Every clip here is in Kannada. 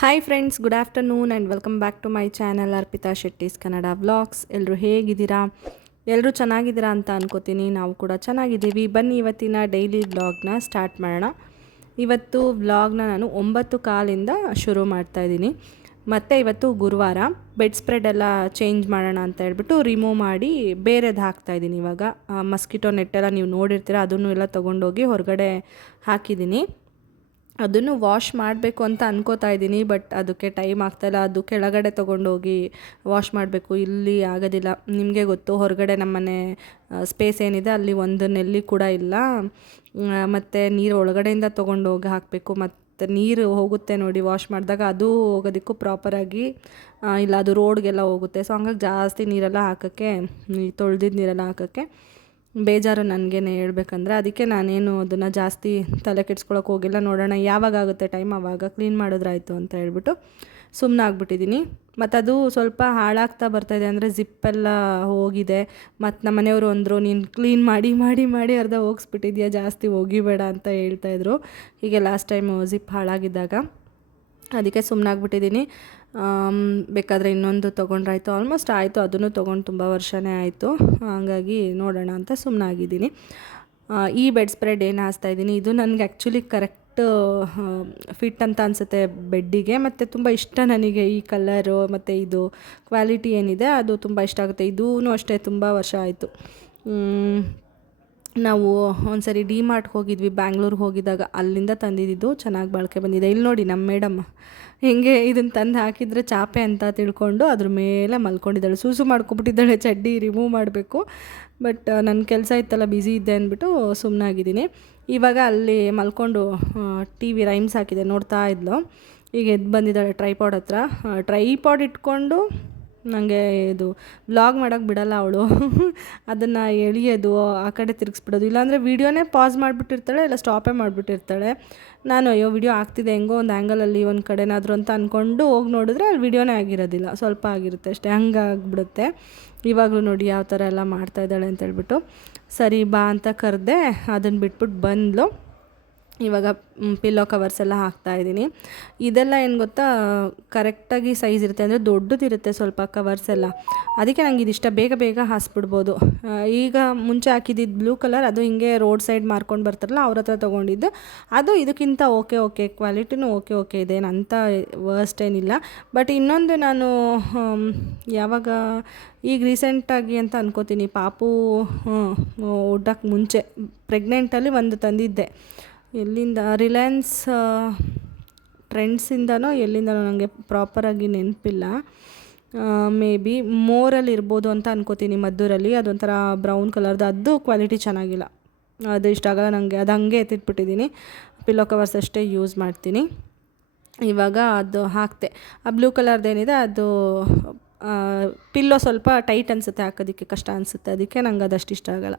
Hi friends, good afternoon and welcome back to my channel Arpita Shetty's Kannada vlogs. ಎಲ್ಲರೂ ಹೇಗಿದ್ದೀರಾ? ಎಲ್ಲರೂ ಚೆನ್ನಾಗಿದ್ದೀರಾ ಅಂತ ಅನ್ಕೋತೀನಿ. ನಾವು ಕೂಡ ಚೆನ್ನಾಗಿದ್ದೀವಿ. ಬನ್ನಿ ಇವತ್ತಿನ ಡೈಲಿ ವ್ಲಾಗ್ನ ಸ್ಟಾರ್ಟ್ ಮಾಡೋಣ. ಇವತ್ತು ವ್ಲಾಗ್ನ ನಾನು 9:15 ಶುರು ಮಾಡ್ತಾಯಿದ್ದೀನಿ. ಮತ್ತು ಇವತ್ತು ಗುರುವಾರ. ಬೆಡ್ ಸ್ಪ್ರೆಡ್ ಎಲ್ಲ ಚೇಂಜ್ ಮಾಡೋಣ ಅಂತ ಹೇಳ್ಬಿಟ್ಟು ರಿಮೂವ್ ಮಾಡಿ ಬೇರೆದು ಹಾಕ್ತಾಯಿದ್ದೀನಿ. ಇವಾಗ ಮಸ್ಕಿಟೋ ನೆಟ್ಟೆಲ್ಲ ನೀವು ನೋಡಿರ್ತೀರ, ಅದನ್ನು ಎಲ್ಲ ತೊಗೊಂಡೋಗಿ ಹೊರಗಡೆ ಹಾಕಿದ್ದೀನಿ. ಅದನ್ನು ವಾಶ್ ಮಾಡಬೇಕು ಅಂತ ಅನ್ಕೋತಾ ಇದ್ದೀನಿ, ಬಟ್ ಅದಕ್ಕೆ ಟೈಮ್ ಆಗ್ತಾಯಿಲ್ಲ. ಅದು ಕೆಳಗಡೆ ತೊಗೊಂಡೋಗಿ ವಾಶ್ ಮಾಡಬೇಕು, ಇಲ್ಲಿ ಆಗೋದಿಲ್ಲ. ನಿಮಗೆ ಗೊತ್ತು, ಹೊರಗಡೆ ನಮ್ಮನೆ ಸ್ಪೇಸ್ ಏನಿದೆ ಅಲ್ಲಿ ಒಂದು ನೆಲ್ಲಿ ಕೂಡ ಇಲ್ಲ. ಮತ್ತು ನೀರು ಒಳಗಡೆಯಿಂದ ತೊಗೊಂಡೋಗಿ ಹಾಕಬೇಕು. ಮತ್ತು ನೀರು ಹೋಗುತ್ತೆ ನೋಡಿ ವಾಶ್ ಮಾಡಿದಾಗ, ಅದು ಹೋಗೋದಕ್ಕೂ ಪ್ರಾಪರಾಗಿ ಇಲ್ಲ, ಅದು ರೋಡ್ಗೆಲ್ಲ ಹೋಗುತ್ತೆ. ಸೊ ಹಂಗಾಗಿ ಜಾಸ್ತಿ ನೀರೆಲ್ಲ ಹಾಕೋಕ್ಕೆ, ತೊಳೆದಿದ್ದು ನೀರೆಲ್ಲ ಹಾಕೋಕ್ಕೆ ಬೇಜಾರು ನನಗೇನೆ ಹೇಳ್ಬೇಕಂದ್ರೆ. ಅದಕ್ಕೆ ನಾನೇನು ಅದನ್ನು ಜಾಸ್ತಿ ತಲೆ ಕೆಡ್ಸ್ಕೊಳಕ್ಕೆ ಹೋಗಿಲ್ಲ. ನೋಡೋಣ ಯಾವಾಗ ಆಗುತ್ತೆ ಟೈಮ್, ಆವಾಗ ಕ್ಲೀನ್ ಮಾಡಿದ್ರಾಯ್ತು ಅಂತ ಹೇಳ್ಬಿಟ್ಟು ಸುಮ್ಮನೆ ಆಗ್ಬಿಟ್ಟಿದ್ದೀನಿ. ಮತ್ತು ಅದು ಸ್ವಲ್ಪ ಹಾಳಾಗ್ತಾ ಬರ್ತಾಯಿದೆ, ಅಂದರೆ ಜಿಪ್ಪೆಲ್ಲ ಹೋಗಿದೆ. ಮತ್ತು ನಮ್ಮ ಮನೆಯವರು ಅಂದರು, ನೀನು ಕ್ಲೀನ್ ಮಾಡಿ ಮಾಡಿ ಮಾಡಿ ಅರ್ಧ ಹೋಗಿಸ್ಬಿಟ್ಟಿದ್ಯಾ, ಜಾಸ್ತಿ ಹೋಗಿಬೇಡ ಅಂತ ಹೇಳ್ತಾಯಿದ್ರು. ಹೀಗೆ ಲಾಸ್ಟ್ ಟೈಮು ಜಿಪ್ ಹಾಳಾಗಿದ್ದಾಗ. ಅದಕ್ಕೆ ಸುಮ್ಮನಾಗ್ಬಿಟ್ಟಿದ್ದೀನಿ. ಬೇಕಾದರೆ ಇನ್ನೊಂದು ತೊಗೊಂಡ್ರಾಯ್ತು. ಆಲ್ಮೋಸ್ಟ್ ಆಯಿತು, ಅದನ್ನು ತೊಗೊಂಡು ತುಂಬ ವರ್ಷನೇ ಆಯಿತು. ಹಾಗಾಗಿ ನೋಡೋಣ ಅಂತ ಸುಮ್ಮನಾಗಿದ್ದೀನಿ. ಈ ಬೆಡ್ ಸ್ಪ್ರೆಡ್ ಏನು ಹಾಸ್ತಾಯಿದ್ದೀನಿ, ಇದು ನನಗೆ ಆ್ಯಕ್ಚುಲಿ ಕರೆಕ್ಟ್ ಫಿಟ್ ಅಂತ ಅನಿಸುತ್ತೆ ಬೆಡ್ಡಿಗೆ. ಮತ್ತು ತುಂಬ ಇಷ್ಟ ನನಗೆ ಈ ಕಲರು ಮತ್ತು ಇದು ಕ್ವಾಲಿಟಿ ಏನಿದೆ ಅದು ತುಂಬ ಇಷ್ಟ ಆಗುತ್ತೆ. ಇದೂ ಅಷ್ಟೇ ತುಂಬ ವರ್ಷ ಆಯಿತು. ನಾವು ಒಂದ್ಸರಿ ಡಿ ಮಾರ್ಟ್ಗೆ ಹೋಗಿದ್ವಿ, ಬ್ಯಾಂಗ್ಳೂರ್ಗೆ ಹೋಗಿದ್ದಾಗ. ಅಲ್ಲಿಂದ ತಂದಿದ್ದು ಚೆನ್ನಾಗಿ ಬಾಳಿಕೆ ಬಂದಿದೆ. ಇಲ್ಲಿ ನೋಡಿ ನಮ್ಮ ಮೇಡಮ್ ಹೆಂಗೆ ಇದನ್ನು ತಂದು ಹಾಕಿದರೆ ಚಾಪೆ ಅಂತ ತಿಳ್ಕೊಂಡು ಅದ್ರ ಮೇಲೆ ಮಲ್ಕೊಂಡಿದ್ದಾಳೆ. ಸೂಸು ಮಾಡ್ಕೊಬಿಟ್ಟಿದ್ದಾಳೆ. ಚಡ್ಡಿ ರಿಮೂವ್ ಮಾಡಬೇಕು, ಬಟ್ ನನ್ನ ಕೆಲಸ ಇತ್ತಲ್ಲ, ಬ್ಯುಸಿ ಇದ್ದೆ ಅಂದ್ಬಿಟ್ಟು ಸುಮ್ಮನಾಗಿದ್ದೀನಿ. ಇವಾಗ ಅಲ್ಲಿ ಮಲ್ಕೊಂಡು ಟಿ ವಿ ರೈಮ್ಸ್ ಹಾಕಿದೆ, ನೋಡ್ತಾ ಇದ್ಲು. ಈಗ ಎದ್ದು ಬಂದಿದ್ದಾಳೆ ಟ್ರೈಪಾಡ್ ಹತ್ರ. ಟ್ರೈಪಾಡ್ ಇಟ್ಕೊಂಡು ನನಗೆ ಇದು ವ್ಲಾಗ್ ಮಾಡೋಕ್ಕೆ ಬಿಡಲ್ಲ ಅವಳು. ಅದನ್ನು ಎಳಿಯೋದು, ಆ ಕಡೆ ತಿರುಗಿಸ್ಬಿಡೋದು, ಇಲ್ಲಾಂದರೆ ವೀಡಿಯೋನೇ ಪಾಸ್ ಮಾಡಿಬಿಟ್ಟಿರ್ತಾಳೆ, ಇಲ್ಲ ಸ್ಟಾಪೇ ಮಾಡಿಬಿಟ್ಟಿರ್ತಾಳೆ. ನಾನು ಅಯ್ಯೋ ವಿಡಿಯೋ ಆಗ್ತಿದೆ, ಹೆಂಗೋ ಒಂದು ಆ್ಯಂಗಲಲ್ಲಿ ಒಂದು ಕಡೆನಾದರೂ ಅಂತ ಅಂದ್ಕೊಂಡು ಹೋಗಿ ನೋಡಿದ್ರೆ ಅಲ್ಲಿ ವೀಡಿಯೋನೇ ಆಗಿರೋದಿಲ್ಲ, ಸ್ವಲ್ಪ ಆಗಿರುತ್ತೆ ಅಷ್ಟೇ. ಹಂಗಾಗ್ಬಿಡುತ್ತೆ. ಇವಾಗಲೂ ನೋಡಿ ಯಾವ ಥರ ಎಲ್ಲ ಮಾಡ್ತಾಯಿದ್ದಾಳೆ ಅಂತೇಳ್ಬಿಟ್ಟು. ಸರಿ ಬಾ ಅಂತ ಕರೆದೆ, ಅದನ್ನು ಬಿಟ್ಬಿಟ್ಟು ಬಂದಳು. ಇವಾಗ ಪಿಲ್ಲೋ ಕವರ್ಸ್ ಎಲ್ಲ ಹಾಕ್ತಾಯಿದ್ದೀನಿ. ಇದೆಲ್ಲ ಏನು ಗೊತ್ತಾ, ಕರೆಕ್ಟಾಗಿ ಸೈಜ್ ಇರುತ್ತೆ, ಅಂದರೆ ದೊಡ್ಡದಿರುತ್ತೆ ಸ್ವಲ್ಪ ಕವರ್ಸ್ ಎಲ್ಲ. ಅದಕ್ಕೆ ನಂಗೆ ಇದಿಷ್ಟ, ಬೇಗ ಬೇಗ ಹಾಸ್ಬಿಡ್ಬೋದು. ಈಗ ಮುಂಚೆ ಹಾಕಿದ್ದಿದ್ದು ಬ್ಲೂ ಕಲರ್, ಅದು ಹಿಂಗೆ ರೋಡ್ ಸೈಡ್ ಮಾರ್ಕೊಂಡು ಬರ್ತಾರಲ್ಲ ಅವ್ರ ಹತ್ರ ತೊಗೊಂಡಿದ್ದು. ಅದು ಇದಕ್ಕಿಂತ ಓಕೆ ಕ್ವಾಲಿಟಿನೂ ಓಕೆ ಇದೆ, ಏನಂತ ವರ್ಸ್ಟ್ ಏನಿಲ್ಲ. ಬಟ್ ಇನ್ನೊಂದು ನಾನು ಯಾವಾಗ ಈಗ ರೀಸೆಂಟಾಗಿ ಅಂತ ಅನ್ಕೋತೀನಿ, ಪಾಪು ಹುಟ್ಟಕ್ಕೆ ಮುಂಚೆ ಪ್ರೆಗ್ನೆಂಟಲ್ಲಿ ಒಂದು ತಂದಿದ್ದೆ. ಎಲ್ಲಿಂದ, ರಿಲಯನ್ಸ್ ಟ್ರೆಂಡ್ಸಿಂದನೋ ಎಲ್ಲಿಂದನೋ ನನಗೆ ಪ್ರಾಪರಾಗಿ ನೆನಪಿಲ್ಲ. ಮೇ ಬಿ ಮೋರಲ್ಲಿ ಇರ್ಬೋದು ಅಂತ ಅನ್ಕೋತೀನಿ, ಮದ್ದೂರಲ್ಲಿ. ಅದೊಂಥರ ಬ್ರೌನ್ ಕಲರ್ದು, ಅದು ಕ್ವಾಲಿಟಿ ಚೆನ್ನಾಗಿಲ್ಲ, ಅದು ಇಷ್ಟ ಆಗಲ್ಲ ನನಗೆ. ಅದು ಹಂಗೆ ಎತ್ತಿಟ್ಬಿಟ್ಟಿದ್ದೀನಿ. ಪಿಲ್ಲೋ ಕವರ್ಸ್ ಅಷ್ಟೇ ಯೂಸ್ ಮಾಡ್ತೀನಿ. ಇವಾಗ ಅದು ಹಾಕ್ತೆ. ಆ ಬ್ಲೂ ಕಲರ್ದೇನಿದೆ ಅದು ಪಿಲ್ಲೋ ಸ್ವಲ್ಪ ಟೈಟ್ ಅನಿಸುತ್ತೆ, ಹಾಕೋದಕ್ಕೆ ಕಷ್ಟ ಅನಿಸುತ್ತೆ. ಅದಕ್ಕೆ ನಂಗೆ ಅದಷ್ಟು ಇಷ್ಟ ಆಗಲ್ಲ.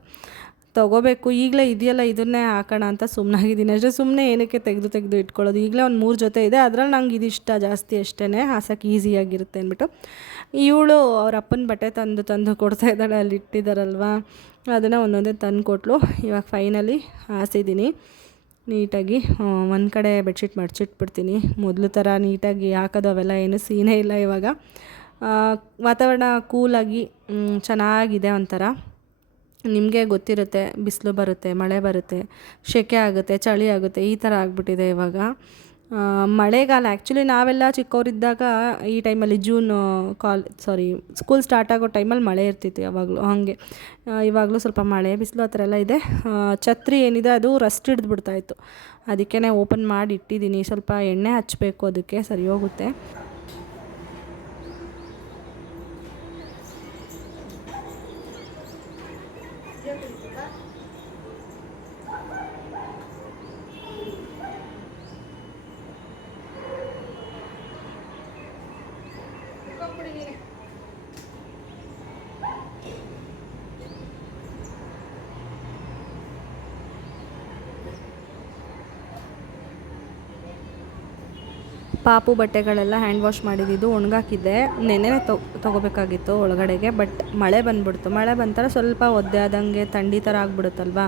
ತೊಗೋಬೇಕು, ಈಗಲೇ ಇದೆಯಲ್ಲ ಇದನ್ನೇ ಹಾಕೋಣ ಅಂತ ಸುಮ್ಮನಾಗಿದ್ದೀನಿ ಅಷ್ಟೇ. ಸುಮ್ಮನೆ ಏನಕ್ಕೆ ತೆಗೆದು ಇಟ್ಕೊಳ್ಳೋದು. ಈಗಲೇ ಒಂದು 3 ಜೊತೆ ಇದೆ, ಅದ್ರಲ್ಲಿ ನಂಗೆ ಇದಿಷ್ಟ ಜಾಸ್ತಿ ಅಷ್ಟೇ, ಹಾಸೋಕ್ಕೆ ಈಸಿಯಾಗಿರುತ್ತೆ ಅಂದ್ಬಿಟ್ಟು. ಇವಳು ಅವ್ರ ಅಪ್ಪನ ಬಟ್ಟೆ ತಂದು ಕೊಡ್ತಾ ಇದ್ದಾಳೆ, ಅಲ್ಲಿ ಇಟ್ಟಿದ್ದಾರಲ್ವ, ಅದನ್ನು ಒಂದೊಂದೇ ತಂದು ಕೊಟ್ಟಳು. ಇವಾಗ ಫೈನಲಿ ಹಾಸಿದ್ದೀನಿ ನೀಟಾಗಿ. ಒಂದು ಕಡೆ ಬೆಡ್ಶೀಟ್ ಮಡ್ಚಿಟ್ಬಿಡ್ತೀನಿ. ಮೊದಲು ಥರ ನೀಟಾಗಿ ಹಾಕೋದು ಅವೆಲ್ಲ ಏನು ಸೀನೇ ಇಲ್ಲ ಇವಾಗ. ವಾತಾವರಣ ಕೂಲಾಗಿ ಚೆನ್ನಾಗಿದೆ ಒಂಥರ. ನಿಮಗೆ ಗೊತ್ತಿರುತ್ತೆ, ಬಿಸಿಲು ಬರುತ್ತೆ, ಮಳೆ ಬರುತ್ತೆ, ಸೆಕೆ ಆಗುತ್ತೆ, ಚಳಿ ಆಗುತ್ತೆ, ಈ ಥರ ಆಗಿಬಿಟ್ಟಿದೆ ಇವಾಗ ಮಳೆಗಾಲ. ಆ್ಯಕ್ಚುಲಿ ನಾವೆಲ್ಲ ಚಿಕ್ಕವರಿದ್ದಾಗ ಈ ಟೈಮಲ್ಲಿ ಸ್ಕೂಲ್ ಸ್ಟಾರ್ಟ್ ಆಗೋ ಟೈಮಲ್ಲಿ ಮಳೆ ಇರ್ತಿತ್ತು ಯಾವಾಗಲೂ. ಹಾಗೆ ಇವಾಗಲೂ ಸ್ವಲ್ಪ ಮಳೆ ಬಿಸಿಲು ಆ ಥರ ಎಲ್ಲ ಇದೆ. ಛತ್ರಿ ಏನಿದೆ ಅದು ರಸ್ಟ್ ಹಿಡಿದ್ಬಿಡ್ತಾಯಿತ್ತು, ಅದಕ್ಕೇ ಓಪನ್ ಮಾಡಿ ಇಟ್ಟಿದ್ದೀನಿ. ಸ್ವಲ್ಪ ಎಣ್ಣೆ ಹಚ್ಚಬೇಕು, ಅದಕ್ಕೆ ಸರಿ ಹೋಗುತ್ತೆ. ಪಾಪು ಬಟ್ಟೆಗಳೆಲ್ಲ ಹ್ಯಾಂಡ್ ವಾಶ್ ಮಾಡಿದ್ದು ಒಣಗಾಕಿದ್ದೆ. ನೆನ್ನೆನೇ ತೊಗೋಬೇಕಾಗಿತ್ತು ಒಳಗಡೆಗೆ, ಬಟ್ ಮಳೆ ಬಂದುಬಿಡ್ತು. ಮಳೆ ಬಂತರ ಸ್ವಲ್ಪ ಒದ್ದೆ ಆದಂಗೆ ಥಂಡಿ ಥರ ಆಗಿಬಿಡುತ್ತಲ್ವ,